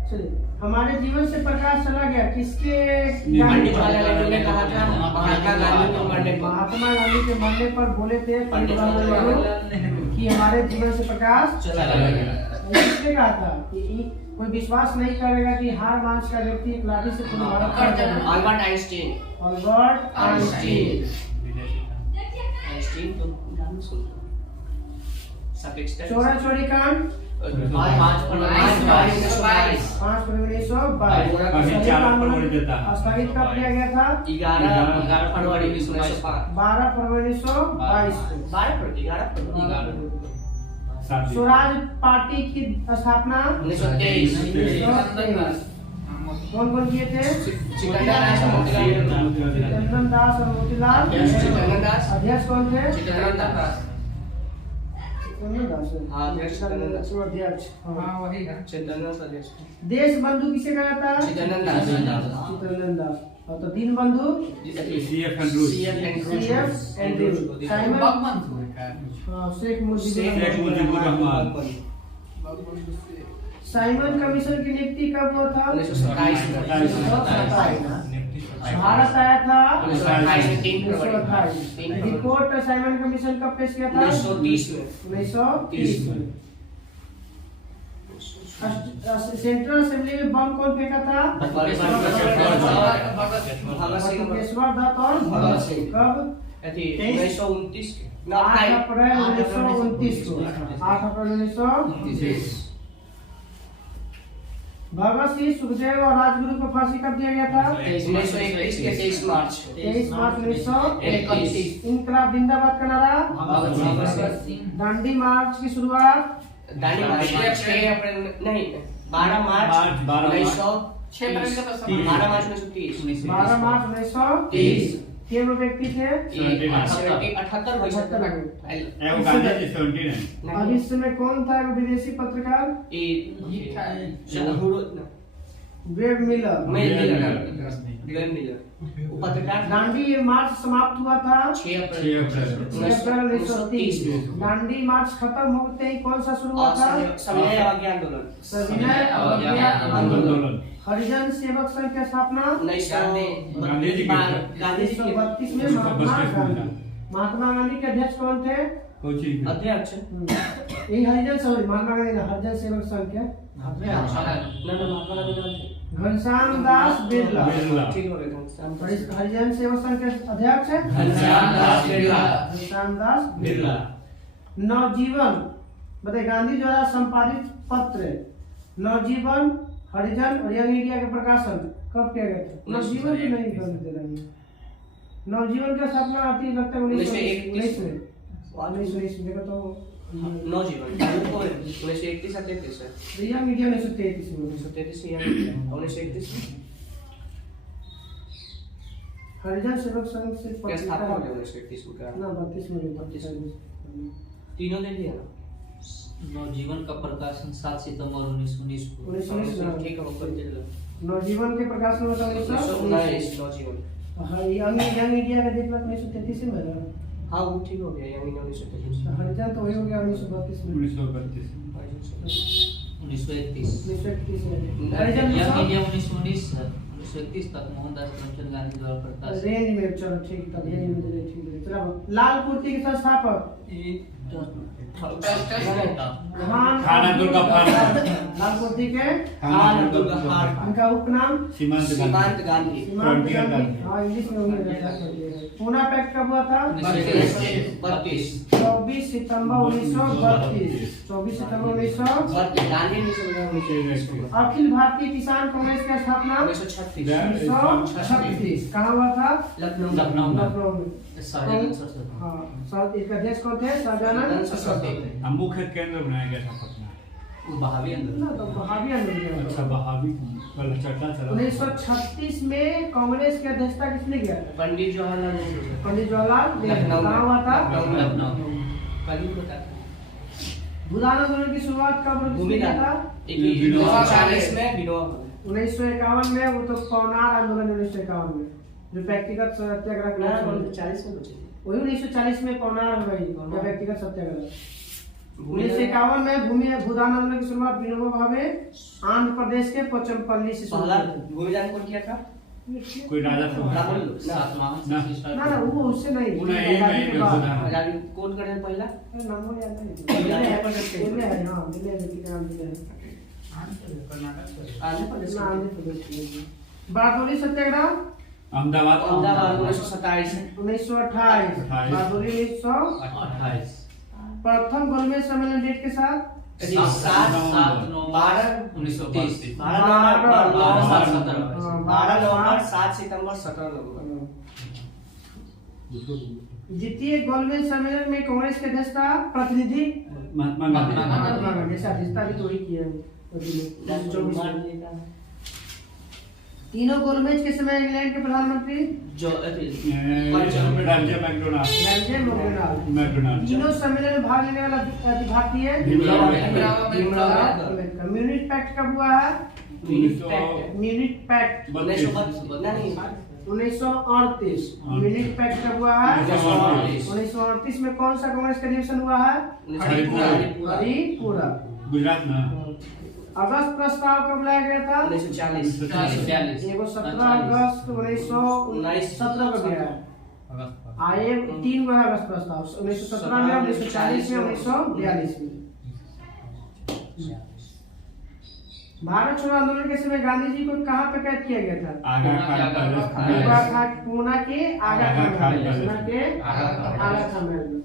चलिए हमारे जीवन से प्रकाश चला गया किसके पंडित जवाहरलाल नेहरू ने कहा था महात्मा गांधी को मरने पर महात्मा गांधी के मरने पर बोले थे पंडित जवाहरलाल नेहरू कि हमारे जीवन से प्रकाश चला गया। इसलिए कहा था कि कोई विश्वास नहीं करेगा कि हार मांस का व्यक्ति एक लाठी से पूरी भारत कर देगा। अल्बर्ट आइंस्टीन आइंस्टीन तो नाम सुन सापेक्षता चोरा चोरी कांड 5 फरवरी 1922 5 फरवरी 1922 स्थगित कब किया गया था 11 फरवरी 1905 12 फरवरी 1922 को 12 फरवरी 11 फरवरी स्वराज पार्टी की स्थापना 1923 कौन कौन किए थे चंदन दास और मोतीलाल अध्यक्ष कौन थे चंदन दास हाँ अध्यक्ष अध्यक्ष हाँ वही है चंदन दास अध्यक्ष देश बंधु किसे कहा था चंदन दास चित्तरंजन दास और तो दीन बंधु CF एंड्रूज साइमन बगबंधु है शेख शेख मुजीबुर रहमान साइमन कमीशन की नियुक्ति कब हुआ था 1927 भारत आया था 1928 रिपोर्ट साइमन कमीशन कब पेश किया था 1930 में 1930 में सेंट्रल असेंबली में बम कौन फेंका था केशवर दत्त और भगत सिंह। कब 1929 के 8 अप्रैल 1929 को 8 अप्रैल 1929 भगत सिंह सुखदेव और राजगुरु को फांसी कब दिया गया था 1931 के 23 मार्च 23 मार्च 1931 इनकलाब जिंदाबाद का नारा भगत सिंह दांडी मार्च की शुरुआत दांडी मार्च 6 अप्रैल नहीं 12 मार्च 6 अप्रैल का तो 12 मार्च 1930 12 मार्च 1930 के वो व्यक्ति थे 78 अब इस समय कौन था वो विदेशी पत्रकार वेब मिलर पत्रकार दांडी मार्च समाप्त हुआ था 6 अप्रैल 1930 दांडी मार्च खत्म होते ही कौन सा शुरू हुआ था सविनय अवज्ञा आंदोलन सविनय अवज्ञा आंदोलन हरिजन सेवक संघ की स्थापना 1932 में महात्मा गांधी के अध्यक्ष कौन थे अध्यक्ष ये हरिजन सॉरी महात्मा गांधी हरिजन सेवक संघ के महात्मा गांधी घनश्याम दास बिरला ठीक हो गया हरिजन सेवक संघ के अध्यक्ष है घनश्याम दास बिरला नवजीवन बताइए गांधी द्वारा संपादित पत्र नवजीवन हरिजन और यंग इंडिया के प्रकाशन कब किया गया था नवजीवन की नहीं करने दे रही है नवजीवन का स्थापना आती है लगता है 1919 में 1919 देखो तो नवजीवन 1931 33 है यंग इंडिया 1933 में 1933 या 1931 हरिजन सेवक संघ से क्या स्थापना हुई 1931 में का ना 32 में तीनों दे दिया ना नवजीवन का प्रकाशन 7 सितंबर 1919 को 1919 ठीक है ऊपर दे दो नवजीवन के प्रकाशन में 1919 नवजीवन हाँ यंग इंडिया का देखना 1933 में ना हाँ वो ठीक हो गया यानी 1933 हरिजन तो वही हो गया 1932 में 1931 में हरिजन यंग इंडिया 1919 1931 तक मोहनदास करमचंद गांधी द्वारा प्रकाशित रेंज में चलो ठीक तब रेंज में चले ठीक है चलो लाल कुर्ती के संस्थापक खाना दुर्गा फाड़ लाल कुर्ती के खान दुर्गा हार उनका उपनाम सीमांत गांधी सीमांत गांधी हाँ इंग्लिश में वही रहता है पूना पैक्ट कब हुआ था 32 24 सितंबर 1932 24 सितंबर 1932 गांधी ने अखिल भारतीय किसान कांग्रेस की स्थापना 1936 कहाँ हुआ था लखनऊ में शाहजहां सरस्वती हाँ सर इसका अध्यक्ष कौन थे शाहजहां सरस्वती मुख्य केंद्र बनाया गया था पटना वो बहावी आंदोलन ना तो बहावी आंदोलन अच्छा बहावी वाला चर्चा चला 1936 में कांग्रेस की अध्यक्षता किसने किया था पंडित जवाहरलाल नेहरू पंडित जवाहरलाल नेहरू लखनऊ में। कहाँ हुआ था लखनऊ कभी बताता भूदान आंदोलन की शुरुआत कब भूमिदान था? 1940 में विनोबा भावे। 1951 में। वो तो पौनार आंदोलन 1951 में, जो व्यक्तिगत सत्याग्रह ना किया। 1940 में बचे थे। वही 1940 में पौनार हो गई या व्यक्तिगत सत्याग्रह। 1951 में भूदान आंदोलन की शुरुआत विनोबा भावे आंध्र प्रदेश के पोचमपल्ली से शुरू पहला हुई थी। भूमिदान कौन किया था? कोई राजा तो ना है। बोल लो, ना। सातवाहन ना। से स्टार्ट ना ना वो उससे नहीं, वो नहीं, आजादी नहीं, के बाद। भूदान। आजादी कौन करे पहला? नंबर याद नहीं। पहला मिले है, है, पर मिले है, हाँ, मिले है, मिले है, मिले है। आंध्र प्रदेश ना, आंध्र प्रदेश में। बारडोली सत्याग्रह अहमदाबाद। अहमदाबाद 1927 1928। 28। बारडोली 28 प्रथम गोलमेज सम्मेलन डेट के साथ 7 12 1932 12 7 सितंबर 17 नवंबर। द्वितीय गोलमेज सम्मेलन में कांग्रेस के अध्यक्ष था प्रतिनिधि महात्मा गांधी। महात्मा गांधी। जैसे अध्यक्षता भी तो ही किया है। तीनों गोलमेज के समय इंग्लैंड के प्रधानमंत्री जो राज्य मैकडोनाल्ड। रंजन मैकडोनाल्ड। मैकडोनाल्ड। तीनों सम्मेलन में भाग लेने वाला भारतीय भीमराव अम्बेडकर। म्यूनिख पैक्ट कब हुआ है? Munich pact 1938। म्यूनिख पैक्ट कब हुआ है? 1938 में कौन सा कांग्रेस का अधिवेशन हुआ है? हरिपुरा। गुजरात ना। अगस्त प्रस्ताव कब लाया गया था? 1940 एगो 17 अगस्त 1917 को गया है। आए 3 गो अगस्त प्रस्ताव 1917 में, 1940 में, 1942 में। भारत छोड़ो आंदोलन के समय गांधी जी को कहाँ पे कैद किया गया था? आगा खान पूना के आगा खान महल में। आगा खान महल में।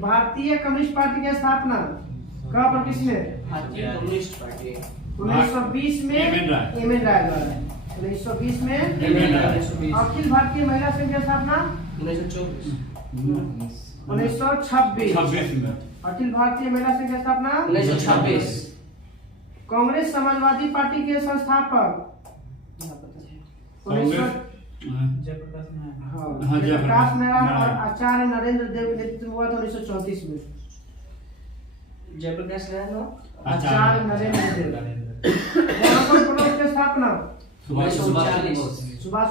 भारतीय कम्युनिस्ट पार्टी की स्थापना कब और किसने? भारतीय कम्युनिस्ट पार्टी 1920 में एम एन राय द्वारा। 1920 में अखिल भारतीय महिला संघ की स्थापना 1926 में। अखिल भारतीय महिला संघ की स्थापना 1926 कांग्रेस समाजवादी पार्टी के संस्थापक जयप्रकाश नारायण और आचार्य नरेंद्र देव के नेतृत्व में हुआ था 1934 में। जयप्रकाश नारायण आचार्य नरेंद्र देव। जनता प्रदेश की स्थापना सुभाष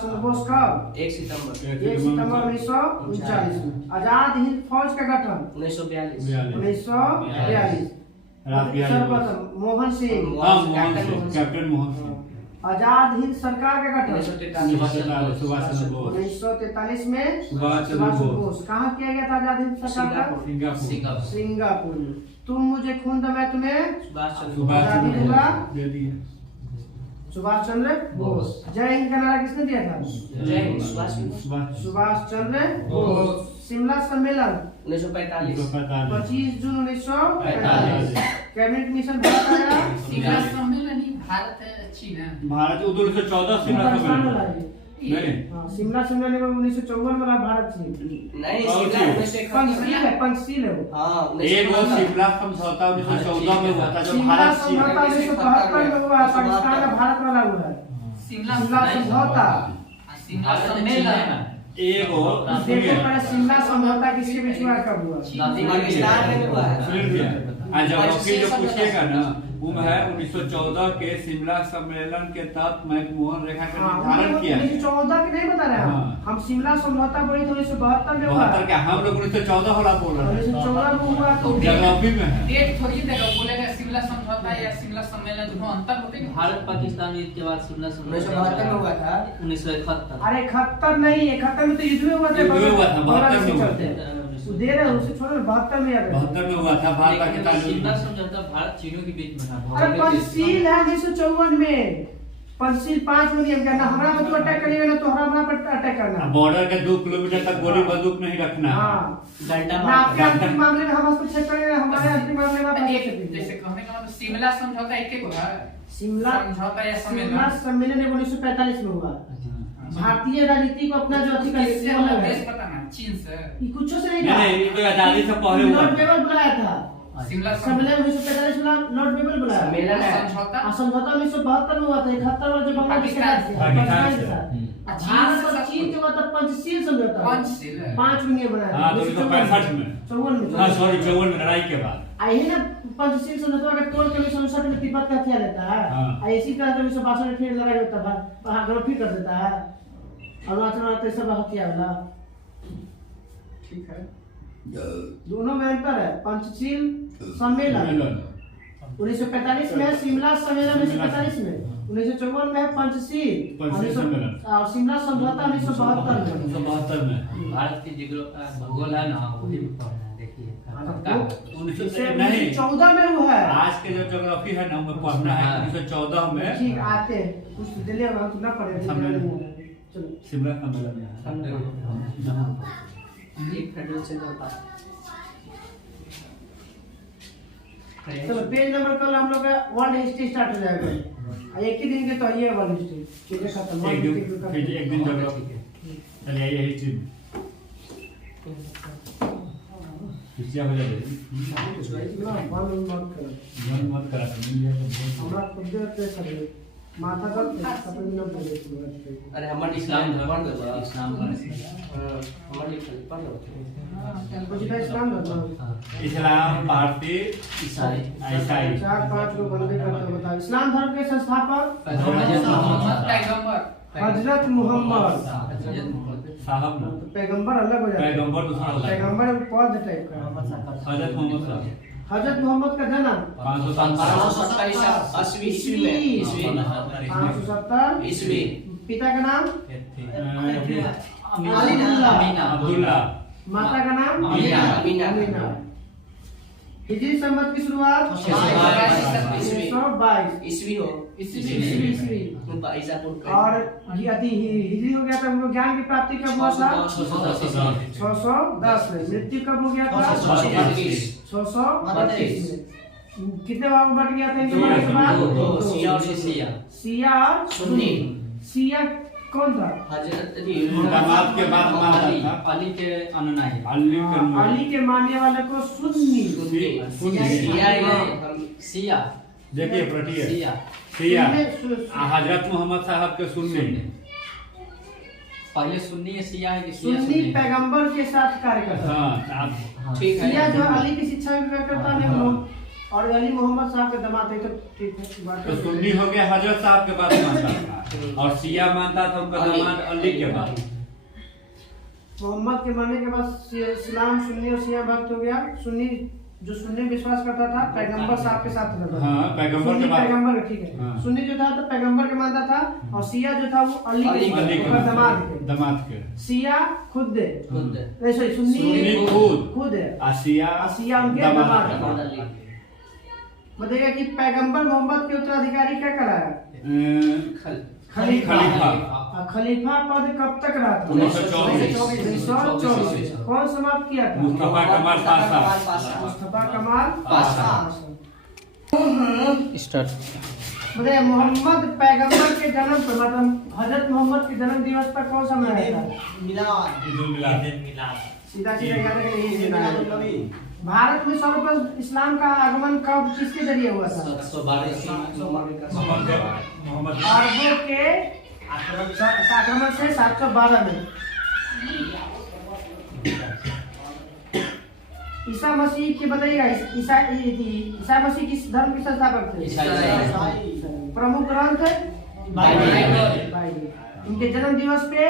चंद्र बोस कब? 1 सितंबर 1 सितंबर 1939 में। आजाद हिंद फौज का गठन 1942 1942। सर्वप्रथम मोहन सिंह। कैप्टन मोहन सिंह। आजाद हिंद सरकार का गठन 1943 सुभाष चंद्र बोस। 1943 में सुभाष चंद्र बोस। कहाँ किया गया था आजाद हिंद सरकार का? सिंगापुर में। तुम मुझे खून दो मैं तुम्हें सुभाष चंद्र सुभाष आजादी चंद्र दिला बोस दे दिया। सुभाष चंद्र बोस। जय हिंद का नारा किसने दिया था? जय हिंद सुभाष चंद्र बोस। शिमला सम्मेलन 1945 25 जून 1945। कैबिनेट मिशन भारत आया। शिमला सम्मेलन ही भारत चीन है। भारत 1914 से नहीं शिमला सम्मेलन में 1954 में भारत थी। नहीं पंचशील है, पंचशील है वो। हाँ एक वो शिमला समझौता 1914 में हुआ था जो शिमला भारत समझौता 1972 में हुआ, पाकिस्तान का भारत वाला हुआ है। शिमला समझौता। शिमला सम्मेलन एक वो देखो पहले शिमला समझौता किसके बीच हुआ, कब हुआ? पाकिस्तान में हुआ है। जब वकील जो पूछेगा ना वो है 1914 के शिमला सम्मेलन के तहत मनमोहन रेखा का निर्धारण किया। 1914 के नहीं बता रहे हाँ। हम शिमला समझौता बोली तो 1972 में हुआ। 72 क्या हम लोग 1914 वाला बोल रहे हैं। 1914 में हुआ तो ज्योग्राफी में है। डेट थोड़ी देगा, बोलेगा शिमला समझौता या शिमला सम्मेलन, दोनों अंतर होते हैं। भारत पाकिस्तान युद्ध के बाद शिमला 1972 में हुआ था। 1971 अरे 71 नहीं, 71 में तो युद्ध में हुआ था। युद्ध में हुआ था, 72 में हुआ था। दे रहे उसे छोड़ो, 72 में याद है। 72 में हुआ था भारत पाकिस्तान शिमला समझौता भारत चीनों के बीच में था। अरे पंचशील है 1954 में। पंचशील 5 में नियम करना, हमारा पर तो अटैक करिएगा ना तो हमारा पर अटैक करना। बॉर्डर के 2 किलोमीटर तक गोली बंदूक नहीं रखना। हाँ घंटा ना आपके आंतरिक मामले में हम हस्तक्षेप करेंगे, हमारे आंतरिक मामले में आप हस्तक्षेप जैसे कीजिए। कहने का मतलब शिमला समझौता एक को है। शिमला समझौता या शिमला सम्मेलन सम्मेलन 1945 में हुआ। भारतीय राजनीति को अपना जो अधिकार किससे है वाला देश पता ना, चीन से। ये कुछ से नहीं नहीं था। नहीं ये तो आजादी से पहले हुआ लॉर्ड था। बेबल बुलाया था शिमला सम्मेलन 1945 में, लॉर्ड बेबल बुलाया। सम्मेलन है। समझौता समझौता 1972 में हुआ था। 71 में जो बांग्लादेश के साथ पाकिस्तान के से। साथ भारत और चीन के हुआ था पंचशील समझौता। पंचशील है। 5 दुनिया बनाया हाँ, 1965 में। 54 में। हाँ सॉरी 54 में लड़ाई के बाद। आई ना पंचशील समझौता का तोड़ के 1959 में तिब्बत का हथिया लेता है। हाँ। इसी तरह से 1962 में फिर लड़ाई होता था, वहां गलत फिर कर देता है। अरुणाचल में तो सब हथिया वाला। ठीक है। दोनों में अंतर है। पंचशील सम्मेलन 1945 में, शिमला सम्मेलन 1945 में, 1954 में पंचशील सम्मेलन और शिमला समझौता 1972 में। भारत की भूगोल है ना, वही पढ़ना है, देखिए में। नहीं 14 में वो है। आज के जो ज्योग्राफी है ना उसमें पढ़ना है 1914 में। ठीक आते हैं कुछ दिल्ली में हम ना पढ़े चलो शिमला सम्मेलन में ये फेडरल समझौता। चलो पेज नंबर कल हम लोग का वर्ल्ड हिस्ट्री स्टार्ट हो जाएगा। एक ही दिन के तो ये वर्ल्ड हिस्ट्री ठीक है खत्म। एक दिन ज्योग्राफी के चलिए यही चीज हिस्ट्री हो जाएगी। मत करा हमरा खुद पे सब माथा दर्द सब दिन में बोले। अरे हमारे इस्लाम इस्लाम पढ़ दो। इस्लाम हमारे पढ़ दो। कुछ का इस्लाम धर्म इस्लाम पारसी ईसाई 4-5 को बंदे करते हो। बताओ इस्लाम धर्म के संस्थापक हजरत मोहम्मद साहब ना तो पैगंबर अलग हो जाता है। पैगंबर दूसरा होता है। पैगंबर एक पद टाइप का। हजरत मोहम्मद साहब हजरत मोहम्मद का जन्म 527 ईस्वी में। 570 ईस्वी। पिता का नाम अब्दुल्ला माता का नाम अमीना। हिजरी संवत की शुरुआत 622 ईस्वी हो। ईस्वी। ईसापुर और ये हिजरी हो गया था। हम लोग ज्ञान की प्राप्ति कब हुआ था? 610 में। मृत्यु कब हो गया था? 632 में। कितने भाग में बट गया था इनके मरने के बाद? शिया और सुन्नी। शिया कौन था? दामाद के बाद मानता था अली के अनुयायी, अली के मानने वाले को सुन्नी। शिया देखिए पढ़िए शिया शिया हजरत मोहम्मद साहब के सुन्नी। पहले सुन्नी है, शिया है कि शिया सुन्नी पैगंबर के साथ कार्य करता है। हाँ आप ठीक है। शिया जो अली की शिक्षा में करता है और अली मोहम्मद साहब के दामाद है। तो ठीक है बात तो सुन्नी हो गया हजरत साहब के बाद मानता था और शिया मानता था उनका दामाद अली के बाद। मोहम्मद के मरने के बाद इस्लाम सुन्नी और शिया भक्त हो गया। सुन्नी जो सुन्नी विश्वास करता था पैगंबर साहब के साथ रहता था। हाँ पैगंबर के बाद पैगंबर ठीक है। हाँ। सुन्नी जो था तो पैगंबर के मानता था और शिया जो था वो अली अली के दामाद के। शिया खुद खुद सॉरी सुन्नी खुद है। शिया उनके दामाद। बताइएगा कि पैगंबर मोहम्मद के उत्तराधिकारी क्या कराया? खलीफा पद कब तक रहा था? 1924। कौन समाप्त किया था? मुस्तफा कमाल पाशा। मुस्तफा कमाल पाशा। स्टार्ट। बताइए मोहम्मद पैगंबर के जन्म पर मतलब हजरत मोहम्मद के जन्म दिवस पर कौन सा मनाया जाता है? सीधा सीधा याद रखिए। भारत में सर्वप्रथम इस्लाम का आगमन कब किसके जरिए हुआ था? अरबों के आक्रमण से 712 में। ईसा मसीह के बताइएगा ईसा मसीह किस धर्म के संस्थापक थे? प्रमुख ग्रंथ बाइबल। उनके जन्म दिवस पे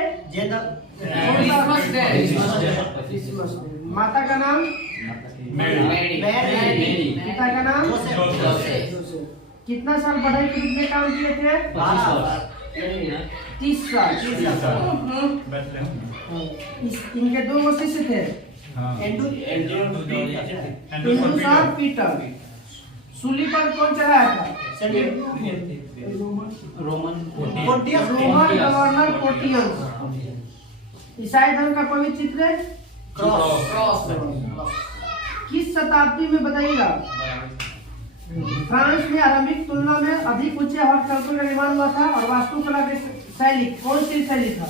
क्रिसमस। माता का नाम मेरी। पिता का नाम जोसेफ। कितना साल पढ़ाई के रूप में काम किए थे? 30 साल। इनके 2 शिष्य थे एंड्रूस और पीटर। सूली पर कौन चढ़ाया था? Roman governor Porteous. ईसाई धर्म का पवित्र चित्र क्रॉस। किस शताब्दी में बताइएगा फ्रांस में आरंभिक तुलना में अधिक ऊंचे हस्तशिल्पों का निर्माण हुआ था और वास्तुकला की शैली कौन सी शैली था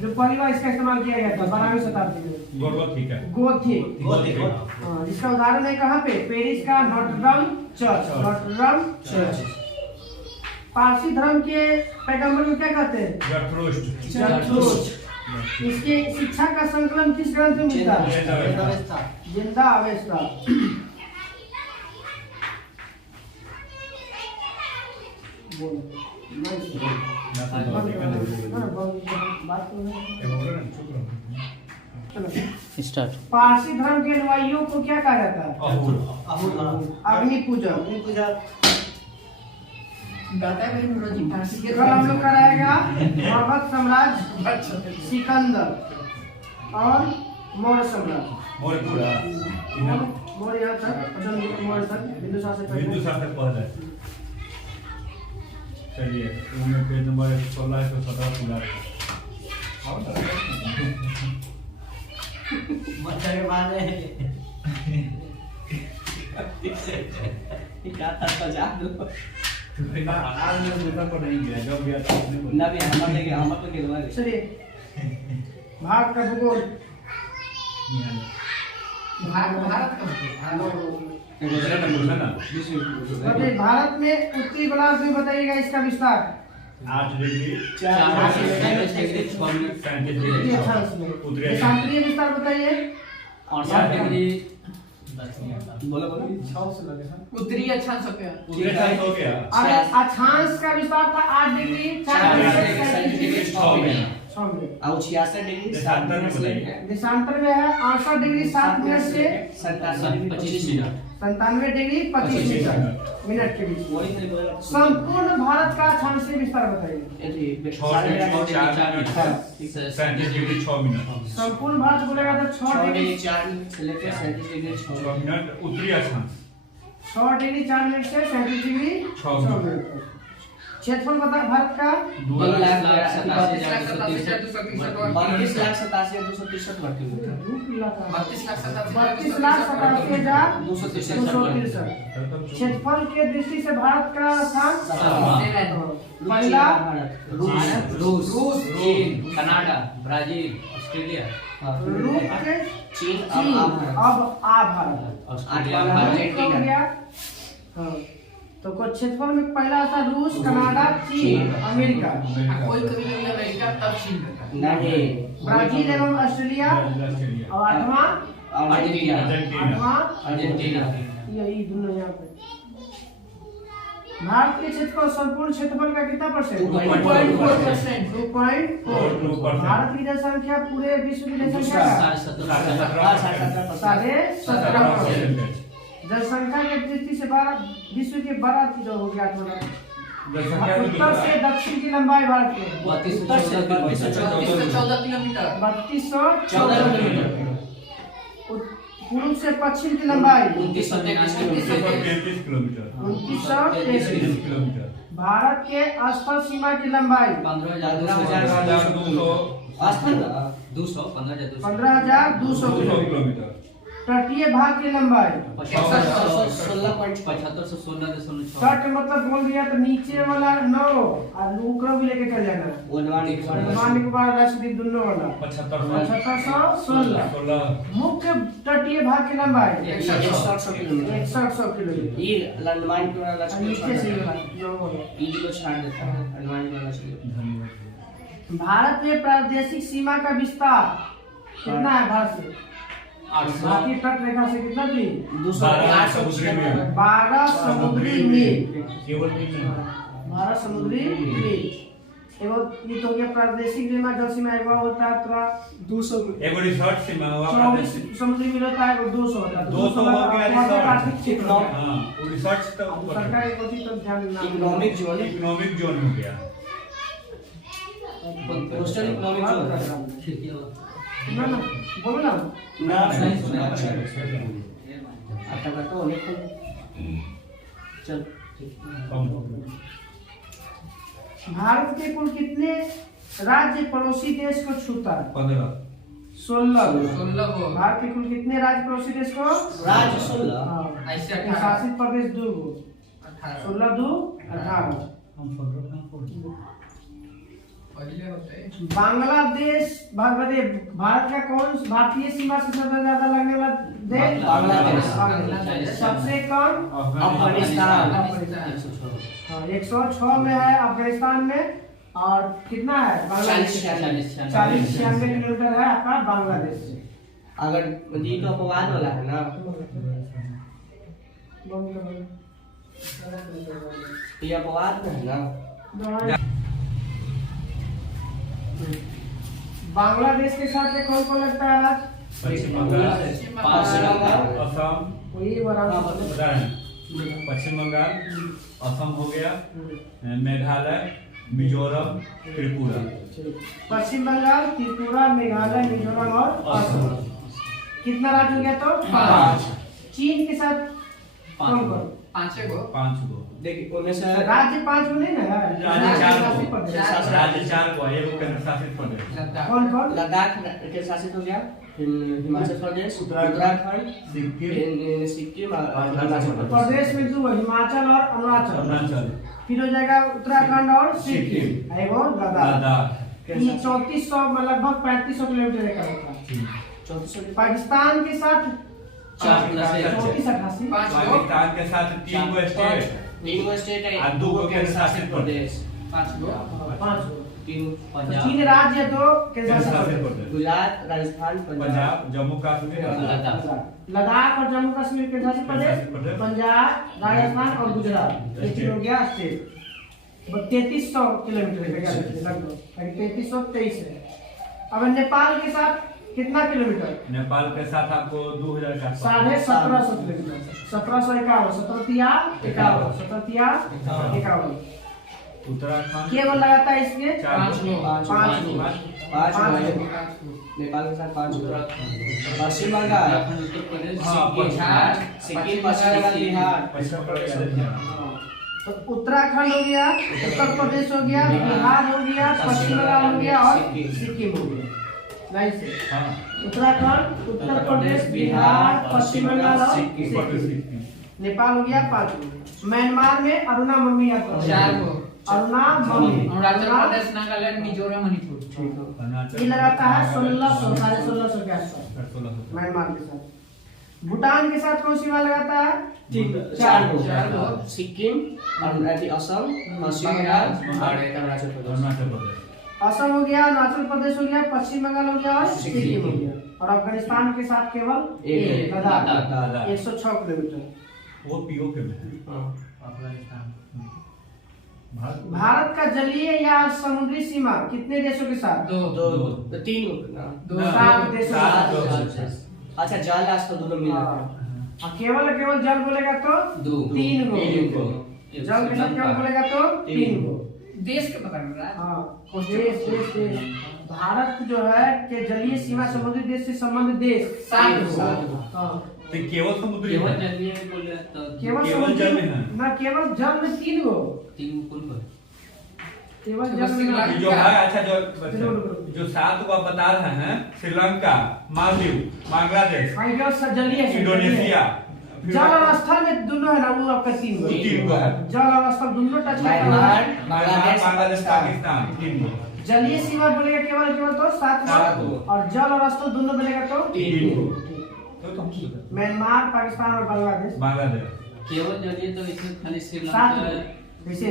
जो पहली बार इसका इस्तेमाल किया गया था 12वीं शताब्दी में? गोथिक। जिसका उदाहरण है कहाँ पे? पेरिस का नोट्रडम चर्च। पारसी धर्म के पैगंबर को क्या कहते हैं? जरथुस्त्र। इसके शिक्षा का संकलन किस ग्रंथ में मिलता है? जिंदा अवेस्ता। स्टार्ट। पारसी धर्म के अनुयायियों को क्या कहा जाता है? अग्नि पूजा। कल हम लोग कराएगा मगध साम्राज्य, सिकंदर और मौर्य साम्राज्य। मौर्य यहाँ तक, मौर्य तक, बिंदुसार से पहले। चलिए पेज नंबर 1617 पूरा क्या था जान दो आज में दूसरा को नहीं गया जब गया तो आपने बोला ना भी हम तो गिरवा रहे चलिए भारत का भूगोल। भारत का बताइए भारत में उत्तरी गोलार्ध में बताइएगा इसका विस्तार। 8 डिग्री 37 में। देशांतरीय विस्तार बताइए। 68 डिग्री बोलो उत्तरी अक्षांश हो गया। हो गया अरे अक्षांश का विस्तार था 8 डिग्री 4 मिनट 6 मिनट। 6 मिनट। और 66 डिग्री 7 मिनट से देशांतर में है 68 डिग्री 7 मिनट से 25 मिनट 97 डिग्री 25 मिनट के बीच। वही नहीं बोला संपूर्ण भारत का अक्षांशीय विस्तार बताइए। 37 डिग्री 6 मिनट। संपूर्ण भारत बोलेगा तो 6 डिग्री 4 मिनट से लेकर 37 डिग्री 6 मिनट उत्तरी अक्षांश 6 डिग्री 4 मिनट से 37 डिग्री 6 मिनट। क्षेत्रफल बता भारत का 32,87,263 वर्ग किलोमीटर 32,87,263। क्षेत्रफल के दृष्टि से भारत का स्थान पहला रूस, चीन, कनाडा, ब्राजील, ऑस्ट्रेलिया, रूस के चीन चीन अब आ भारत ऑस्ट्रेलिया, हो गया। हाँ, तो कुछ क्षेत्रफल में पहला था रूस, कनाडा, चीन, अमेरिका, कोई कभी नहीं अमेरिका तब चीन करता नहीं ब्राजील एवं ऑस्ट्रेलिया और आठवां अर्जेंटीना। यही दोनों यहाँ पे। भारत के क्षेत्रफल संपूर्ण क्षेत्रफल का कितना परसेंट? 2.4%। भारत की जनसंख्या पूरे विश्व की जनसंख्या का 17.5%। जनसंख्या की दृष्टि से भारत विश्व के बड़ा जो हो गया थोड़ा। उत्तर से दक्षिण की लंबाई भारत की 3214 किलोमीटर 3214 किलोमीटर। पूर्व से पश्चिम की लंबाई 2933 किलोमीटर। 2933 किलोमीटर। भारत के स्थल सीमा की लंबाई 15,200 किलोमीटर। तटीय भाग की लंबाई 16.75 तट मतलब बोल दिया तो नीचे वाला 9 और ऊपर भी लेके चल जाना। अंडमान निकोबार लक्षद्वीप दोनों वाला 7516। मुख्य तटीय भाग की लंबाई 100 किलोमीटर। ये अंडमान की वाला नीचे से ईद को छाड़ देता है अंडमान की वाला भारत में प्रादेशिक सीमा का विस्तार कितना है? भारत से भारतीय तट रेखा से कितना दूरी? 12 समुद्री मील। 12 समुद्री मील। एवं ये तो क्या प्रादेशिक सीमा जल सीमा एक होता है 200 एगो रिसर्च सीमा 24 समुद्री मील होता है 200 होता है 200 हो गया आर्थिक क्षेत्र। हां वो रिसर्च तो सरकार को तो ध्यान देना। इकोनॉमिक जोन हो गया। कोस्टल इकोनॉमिक जोन ना बोलो ना चल भारत के कुल कितने राज्य पड़ोसी देश को छूता है? 16 भारत के कुल कितने राज्य पड़ोसी देश को? राज्य 16 ऐसे शासित प्रदेश 2 गो 16 2 18। पहले होते बांग्लादेश भारत का कौन भारतीय सीमा से सबसे ज्यादा लगने वाला देश? बांग्लादेश। सबसे कम अफगानिस्तान। हाँ, 106 में है अफगानिस्तान में। और कितना है बांग्लादेश? 40-96 किलोमीटर है आपका बांग्लादेश से। अगर ये तो अपवाद वाला है ना, ये अपवाद में है ना। बांग्लादेश के साथ में कौन कौन लगता है आज? पश्चिम बंगाल, असम, वही बराबर पश्चिम बंगाल, असम हो गया, मेघालय, मिजोरम, त्रिपुरा। पश्चिम बंगाल, त्रिपुरा, मेघालय, मिजोरम और असम। कितना राज्य हो गया तो? 5। चीन के साथ कौन कौन? 5 गो। देखिए उनमें से राज्य 5 को नहीं ना है? राज्य 4 गो, एगो केंद्र शासित प्रदेश। कौन कौन? लद्दाख के शासित हो गया, फिर हिमाचल प्रदेश, उत्तराखंड, सिक्किम, सिक्किम और अरुणाचल प्रदेश। प्रदेश में 2 हिमाचल और अरुणाचल। फिर हो जाएगा उत्तराखंड और सिक्किम एवं लद्दाख। ये 3400 लगभग 3500 किलोमीटर का होता है। पाकिस्तान के साथ 34-88। पाकिस्तान के साथ 3 गो स्टेट, 3 गो स्टेट है और 2 गो केंद्र शासित प्रदेश। 5 गो। 3 राज्य तो केंद्र शासित प्रदेश, गुजरात, राजस्थान, पंजाब, जम्मू कश्मीर, लद्दाख और जम्मू कश्मीर केंद्र शासित प्रदेश, पंजाब, राजस्थान और गुजरात। ये तीन हो गया स्टेट। 3300 किलोमीटर का लगभग 3323 है। अब नेपाल के साथ कितना किलोमीटर? नेपाल के साथ आपको 2000 का 1750 किलोमीटर। 1751, 1751। उत्तराखंड केवल लगाता है इसमें 5 गो। 5 नेपाल के साथ 5 पश्चिम बंगाल, उत्तर प्रदेश, सिक्किम, पश्चिम बंगाल, बिहार। पश्चिम प्रदेश। तो उत्तराखंड हो गया, उत्तर प्रदेश हो गया, बिहार हो गया, पश्चिम बंगाल हो गया और सिक्किम हो गया। लाइन से उत्तराखंड, उत्तर प्रदेश, बिहार, पश्चिम बंगाल और सिक्किम। नेपाल हो गया 5 गो। म्यांमार में अरुणा मम्मी आता है 4 गो। अरुणा मम्मी। अरुणाचल प्रदेश, नागालैंड, मिजोरम, मणिपुर। ये लगाता है 1600 1650 के आसपास म्यांमार के साथ। भूटान के साथ कौन सीमा लगाता है? 4 गो। सिक्किम, असम, पश्चिम बंगाल और अरुणाचल प्रदेश। असम हो गया, अरुणाचल प्रदेश हो गया, पश्चिम बंगाल हो गया और सिक्किम हो गया। और अफगानिस्तान के साथ केवल एक लद्दाख 106 किलोमीटर। वो पीओके में है। अफगानिस्तान। भारत का जलीय या समुद्री सीमा कितने देशों के साथ? 2 3 दो। 7 देशों के सात साथ। अच्छा, जल राष्ट्र दोनों मिला केवल जल बोलेगा तो 3 गो। जल के साथ केवल बोलेगा तो 3 गो। देश के पता नहीं रहा। हाँ, देश। भारत जो है के जलीय सीमा समुद्री देश से संबंधित देश 7 गो। हाँ, तो केवल समुद्री केवल है। जलीय में बोले तो केवल जल में है। ना, केवल जल में 3 गो। 3 कौन पर? केवल जल में ना। जो है अच्छा जो 7 को आप बता रहे हैं, श्रीलंका, मालदीव, बांग्लादेश, हाँ, ये जलीय है। इंडोनेशिया, जल और स्थल में दोनों है ना, वो आपका 3 गो। 3 गो है। जल और स्थल दोनों टच करता है। म्यांमार, बांग्लादेश, पाकिस्तान 3 गो। जलीय सीमा बोलेगा केवल तो 7 सात गो। गो। और जल और स्थल दोनों बोलेगा तो 3 गो। म्यांमार, पाकिस्तान और बांग्लादेश। बांग्लादेश केवल जलीय तो इसमें खाली 7 श्रीलंका गो। जैसे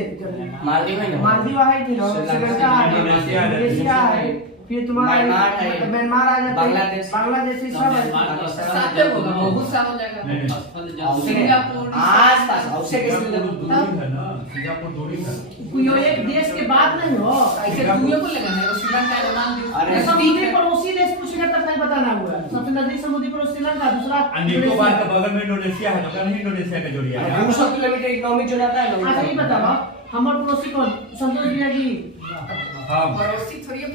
मालदीव है ना? मालदीव है कि ना, श्रीलंका है, इंडोनेशिया है, फिर तुम्हारा म्यांमार है, म्यांमार आ जाता है, बांग्लादेश ही सब है। साथे होगा, बहुत सारा जगह। नहीं। स्थल जल सिंगापुर। आस-पास औसे के दूरी है ना, सिंगापुर दूरी है। कोई एक देश के बात नहीं हो। ऐसे दुनिया को लेना है, श्रीलंका का नाम दे। अरे समुद्री पड़ोसी देश पूछेगा तब नहीं बताना हुआ है। सबसे नजदीक समुद्री पड़ोसी श्रीलंका, दूसरा निकोबार के बगल में इंडोनेशिया है, तो नहीं इंडोनेशिया का जोड़िया है। 200 किलोमीटर इकोनॉमिक जो रहता है अच्छा ये बताओ, हमारे पड़ोसी कौन? संतोष भैया जी। हाँ, पड़ोसी थोड़ी है, पड़ोसी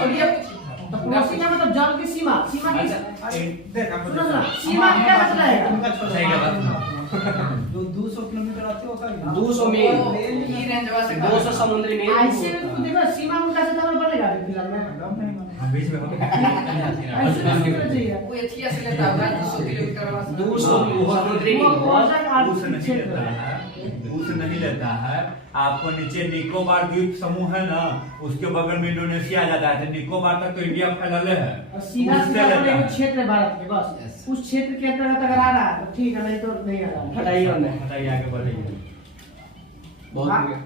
थोड़ी है। तो पड़ोसी का मतलब जल की सीमा की देख आपको सुनो ना, सीमा क्या मतलब है? सही का बात। जो 200 किलोमीटर आते होता है ना, 200 मील, ये रेंजवा से 200 समुद्री मील। ऐसे देखो सीमा उनका से तो बनेगा फिलहाल में। हम बीच में ऐसे नहीं करना चाहिए। वो एथिया से लेता होगा 200 किलोमीटर वाला। 200 समुद्री वो मील। प्रोजेक्ट उससे नहीं क्षेत्र लेता है। है। घूस नहीं लेता है। आपको नीचे निकोबार द्वीप समूह है ना, उसके बगल में इंडोनेशिया आ जाता है, तो निकोबार तक तो इंडिया फैलले है। और सीधा उससे सीधा लेता बोले है। वो क्षेत्र है भारत के, बस उस क्षेत्र के अंतर्गत अगर आ रहा है तो ठीक है, नहीं तो नहीं आ रहा है। हटाइए उन्हें। बताइए आगे बढ़िए। बहुत हाँ। हो गया।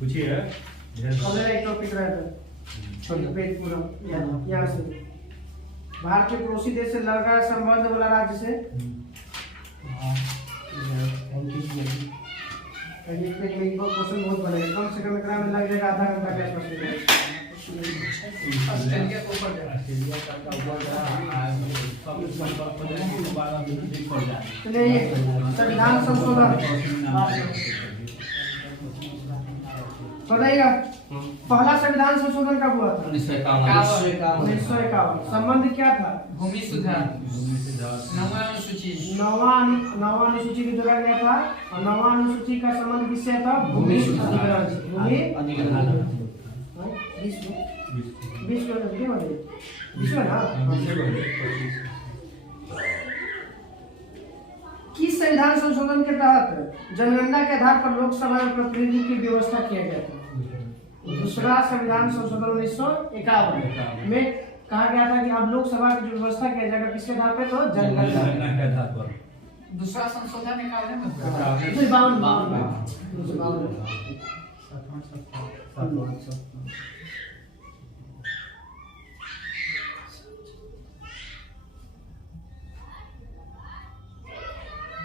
पूछिए। अब एक टॉपिक रहता छोड़ दो। पेज पूरा यहाँ से भारत के पड़ोसी देश से लगा संबंध वाला राज्य से ये पेज में क्वेश्चन बहुत बनेगा, कम से कम एकरा में लग जाएगा आधा घंटा के आसपास। ऑस्ट्रेलिया को ऊपर जाना चलिए ये संविधान संशोधन बताइएगा। पहला संविधान संशोधन कब हुआ था? 1951। संबंध क्या था? भूमि सुधार, नवा अनुसूची, नवा अनुसूची को जोड़ा गया था और नवा अनुसूची का संबंध किससे था? भूमि अधिग्रहण से। भूमि बीस को ना किस संविधान संशोधन के तहत जनगणना के आधार पर लोकसभा में प्रतिनिधि की व्यवस्था किया गया था? दूसरा संविधान संशोधन 1951 में कहा गया था कि अब लोकसभा की जो व्यवस्था किया जाएगा किसके आधार पे? तो जनगणना के आधार पर। दूसरा संशोधन निकालने में 1952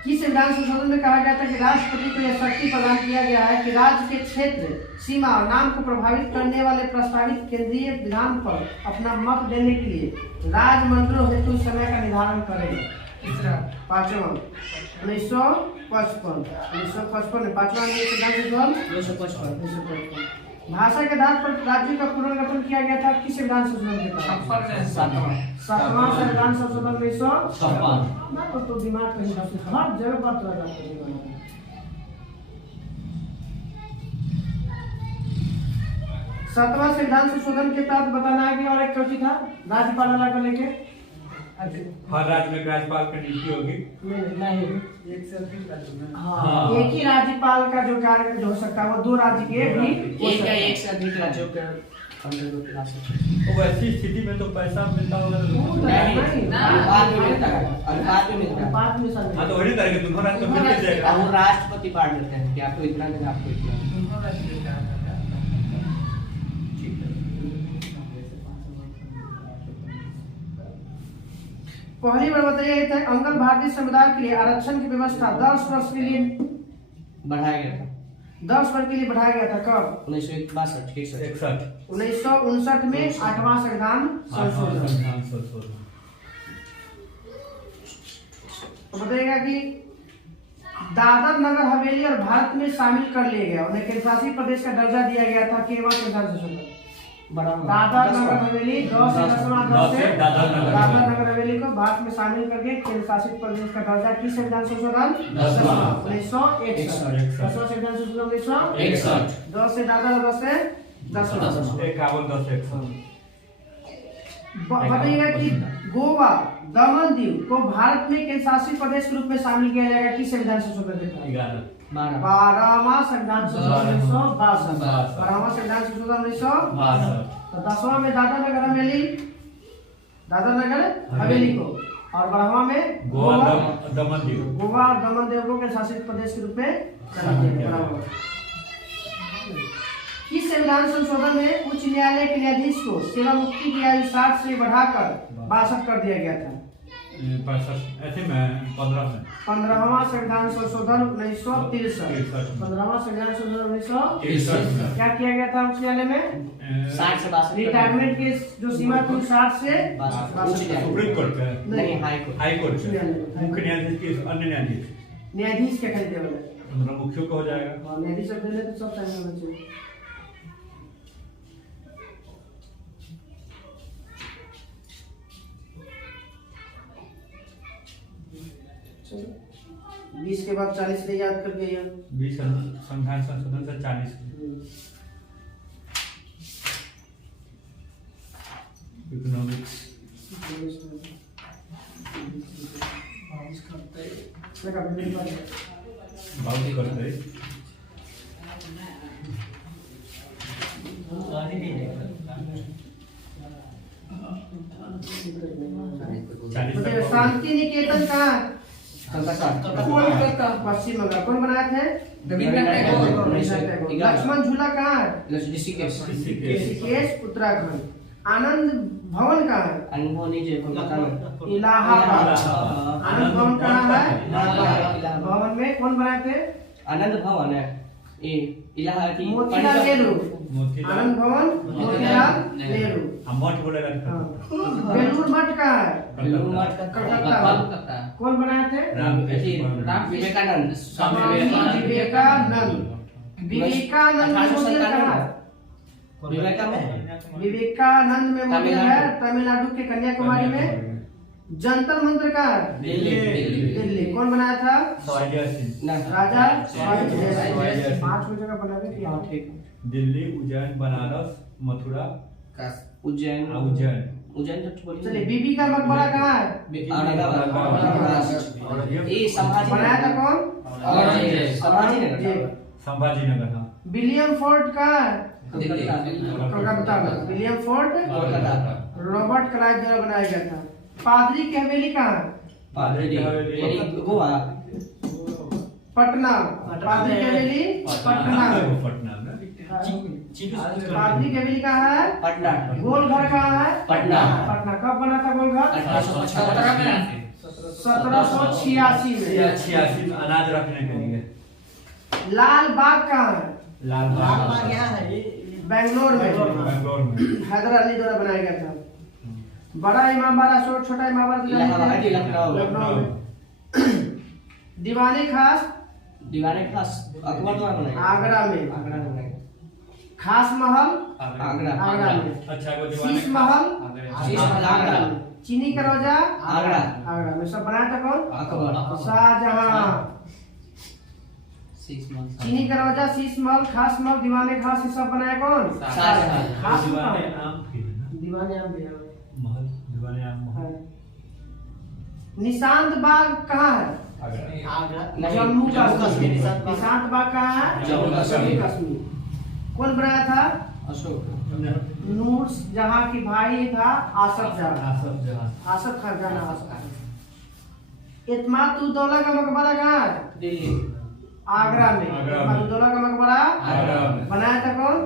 किस संविधान संशोधन में कहा गया था कि राष्ट्रपति को यह शक्ति प्रदान किया गया है कि राज्य के क्षेत्र, सीमा और नाम को प्रभावित करने वाले प्रस्तावित केंद्रीय विधान पर अपना मत देने के लिए राजमंडलों हेतु समय का निर्धारण करेगा। तीसरा, पांचवा 1955 में पांचवा संविधान संशोधन 1955। भाषा के आधार पर राज्य का पुनर्गठन किया गया था किस संविधान संशोधन के तहत? सातवां संविधान संशोधन 1956 ना तो दिमाग कहीं हर जगह पर चला जाता है। सातवां संविधान संशोधन के तहत बताना है कि और एक चौथी था राज्यपाल को लेके हर राज्य में राज्यपाल की नियुक्ति होगी। नहीं एक से अधिक राज्यों में। हाँ, एक ही राज्यपाल का जो कार्य जो हो सकता है वो दो राज्य के भी हो एक सकता या है। एक से अधिक राज्यों के अंतर्गत ला सकते हैं। तो वैसी स्थिति में तो पैसा मिलता होगा तो नहीं, अनुपात में मिलता है, अनुपात में मिलता है। बात में शामिल हाँ तो वही करेंगे, दोनों राज्य तो मिल के जाएगा। अब वो राष्ट्रपति बांट देते हैं कि आपको इतना देना, आपको इतना। दोनों राज्य देते हैं। पहली बार बताइए था अंगल भारतीय समुदाय के लिए आरक्षण की व्यवस्था 10 वर्ष के लिए बढ़ाया गया था 10 वर्ष के लिए बढ़ाया गया था कब? 1961। 1959 में 8वां संविधान संशोधन। तो बताइएगा कि दादर नगर हवेली और भारत में शामिल कर लिया गया, उन्हें केंद्रशासित प्रदेश का दर्जा दिया गया था केवल संविधान संशोधन। दादर नगर हवेली 10 से दादर नगर हवेली को भारत में शामिल करके केंद्र शासित प्रदेश का दर्जा किस संविधान संशोधन 1961। संविधान संशोधन 1961। 10 से दादर, 10 से 51 बताइएगा कि गोवा दमन दीव को भारत में केंद्र शासित प्रदेश के रूप में शामिल किया जाएगा किस संविधान संशोधन के तहत? 12वां संविधान संशोधन 1962। 12वां संविधान संशोधन 1962। तो 10वां में दादर नगर हवेली को और 12वां में गोवा दमन दीव गोवा और दमन दीव को केंद्र शासित प्रदेश के रूप में शामिल किया गया। इस संविधान संशोधन में उच्च न्यायालय के न्यायाधीश को सेवा मुक्ति की आयु 60 से बढ़ाकर 62 कर दिया गया था। 15वां संविधान संशोधन 1963। 15वां संविधान संशोधन 1963 क्या किया गया था उच्च न्यायालय में? 60 से 62 रिटायरमेंट की जो सीमा थी 60 से 62। सुप्रीम कोर्ट का नहीं, हाई कोर्ट। मुख्य न्यायाधीश की अन्य न्यायाधीश क्या खरीदे वाले मुख्यों का हो जाएगा। न्यायाधीश सब देने तो सब टाइम होना चाहिए। चलो 20 के बाद 40 से याद करके 20 संविधान संशोधन से 40 इकोनॉमिक्स देखा बिल्डिंग पर बाउंड्री करते हैं। बताइए शांति निकेतन कहाँ? कोलकाता पश्चिम बंगाल। कौन बनाए थे? रविन्द्रनाथ टैगोर। लक्ष्मण झूला कहाँ है? ऋषिकेश। ऋषिकेश उत्तराखंड। आनंद भवन कहाँ है? अनुभव नहीं जो कोलकाता में इलाहाबाद। आनंद भवन कहाँ है? इलाहाबाद। भवन में कौन बनाए थे? आनंद भवन है ये इलाहाबाद की मोतीलाल नेहरू। मोतीलाल आनंद भवन मोतीलाल नेहरू। मठ बोलेगा हाँ। बेलूर मठ कहाँ है? बेलूर मठ कलकत्ता। कौन बनाए थे? राम विवेकानंद स्वामी विवेकानंद। विवेकानंद मंदिर कहाँ है? विवेकानंद मेमोरियल है तमिलनाडु के कन्याकुमारी में। जंतर मंत्र का दिल्ली। कौन बनाया था? राजा शिवाजी। 5 जगह बना दिया। ठीक दिल्ली, उज्जैन, बनारस, मथुरा, उज्जैन उज्जैन तो बोलिए। चलिए बीबी का मकबरा कहाँ है? औरंगाबाद। ये संभाजी बनाया था कौन? संभाजी नगर। संभाजी नगर। हाँ विलियम फोर्ट कहाँ है? Kolkata Kolkata. William fort Kolkata. Robert Clive द्वारा बनाया गया था। पादरी की हवेली कहाँ है? गोवा। पटना। पादरी की हवेली पटना। पटना में पादरी की हवेली कहाँ है? पटना। गोलघर कहाँ है? पटना। पटना। कब बना था गोलघर? 1786 में। 86 अनाज रखने के लिए। लाल बाग कहाँ है? लाल बाग बेंगलोर में। बेंगलोर में। हैदर अली द्वारा बनाया गया था। बड़ा इमामबाड़ा छोटा इमामबाड़ा लखनऊ में। दीवाने खास अकबर द्वारा बनाया आगरा में। आगरा में बनाया। खास महल आगरा में। अच्छा वो शीश महल शीश महल आगरा। चीनी का रोजा आगरा में। सब बनाया था कौन? अकबर। शाहजहां। चीनी का रोजा, शीश महल, खास महल, दीवाने खास, ये सब बनाया कौन? शाहजहां। खास दीवाने महल। आम थी ना? दीवाने आम भी है। महल दीवाने आम महल। निशांत बाग कहाँ है? जम्मू कश्मीर। निशांत बाग कहाँ है? जम्मू कश्मीर। कौन बनाया था? अशोक। नूर जहां की भाई था आसफ जहां। आसफ खान का नाम आसफ। इत्माद-उद-दौला का मकबरा कहाँ है? दिल्ली। आगरा में। इत्माद-उद-दौला का मकबरा आगरा में। बनाया था कौन?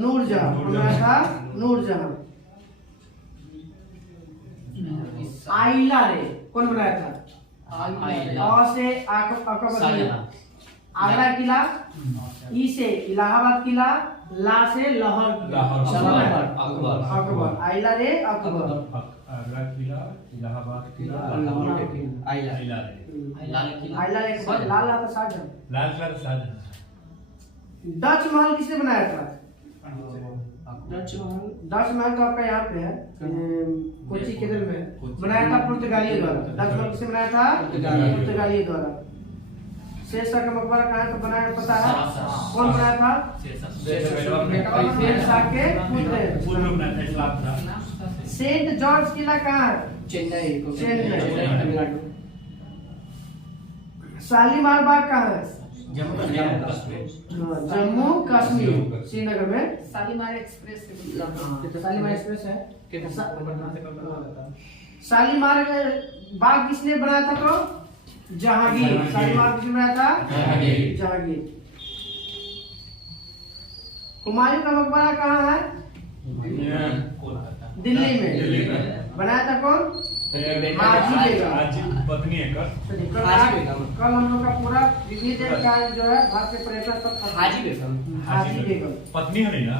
नूरजहां। बनाया था नूरजहां। आइला रे कौन बनाया था? अ से अकबर। आगरा किला। ई से इलाहाबाद किला। ला से लाहौर किला। अकबर। आइला रे अकबर। आगरा किला, इलाहाबाद किला, आइला। आइला रे अकबर। लाल था शाहजहां। लाल किला तो शाहजहां। डच महल किसने बनाया था? डच महल डच महल तो आपका यहाँ पे है कोची केरल में। बनाया था पुर्तगालियों द्वारा। डच महल किसने बनाया था? पुर्तगालियों द्वारा। शेरशाह का मकबरा कहाँ है तो बनाया पता है? कौन बनाया था? शेरशाह के पुत्र। सेंट जॉर्ज किला कहाँ है? चेन्नई। तमिलनाडु। शालीमार बाग कहाँ है? जम्मू कश्मीर। श्रीनगर में। शालीमार एक्सप्रेस शालीमार एक्सप्रेस है। शालीमार बाग किसने बनाया था तो? जहांगीर। शालीमार किसने बनाया था? जहांगीर। हुमायूं का मकबरा कहाँ है? दिल्ली में। बनाया था कौन? हाजी बेगम। पत्नी है कल हम लोग का पूरा विविध का जो है भारतीय पर्यटन पर हाजी बेगम। हाजी बेगम पत्नी है ना?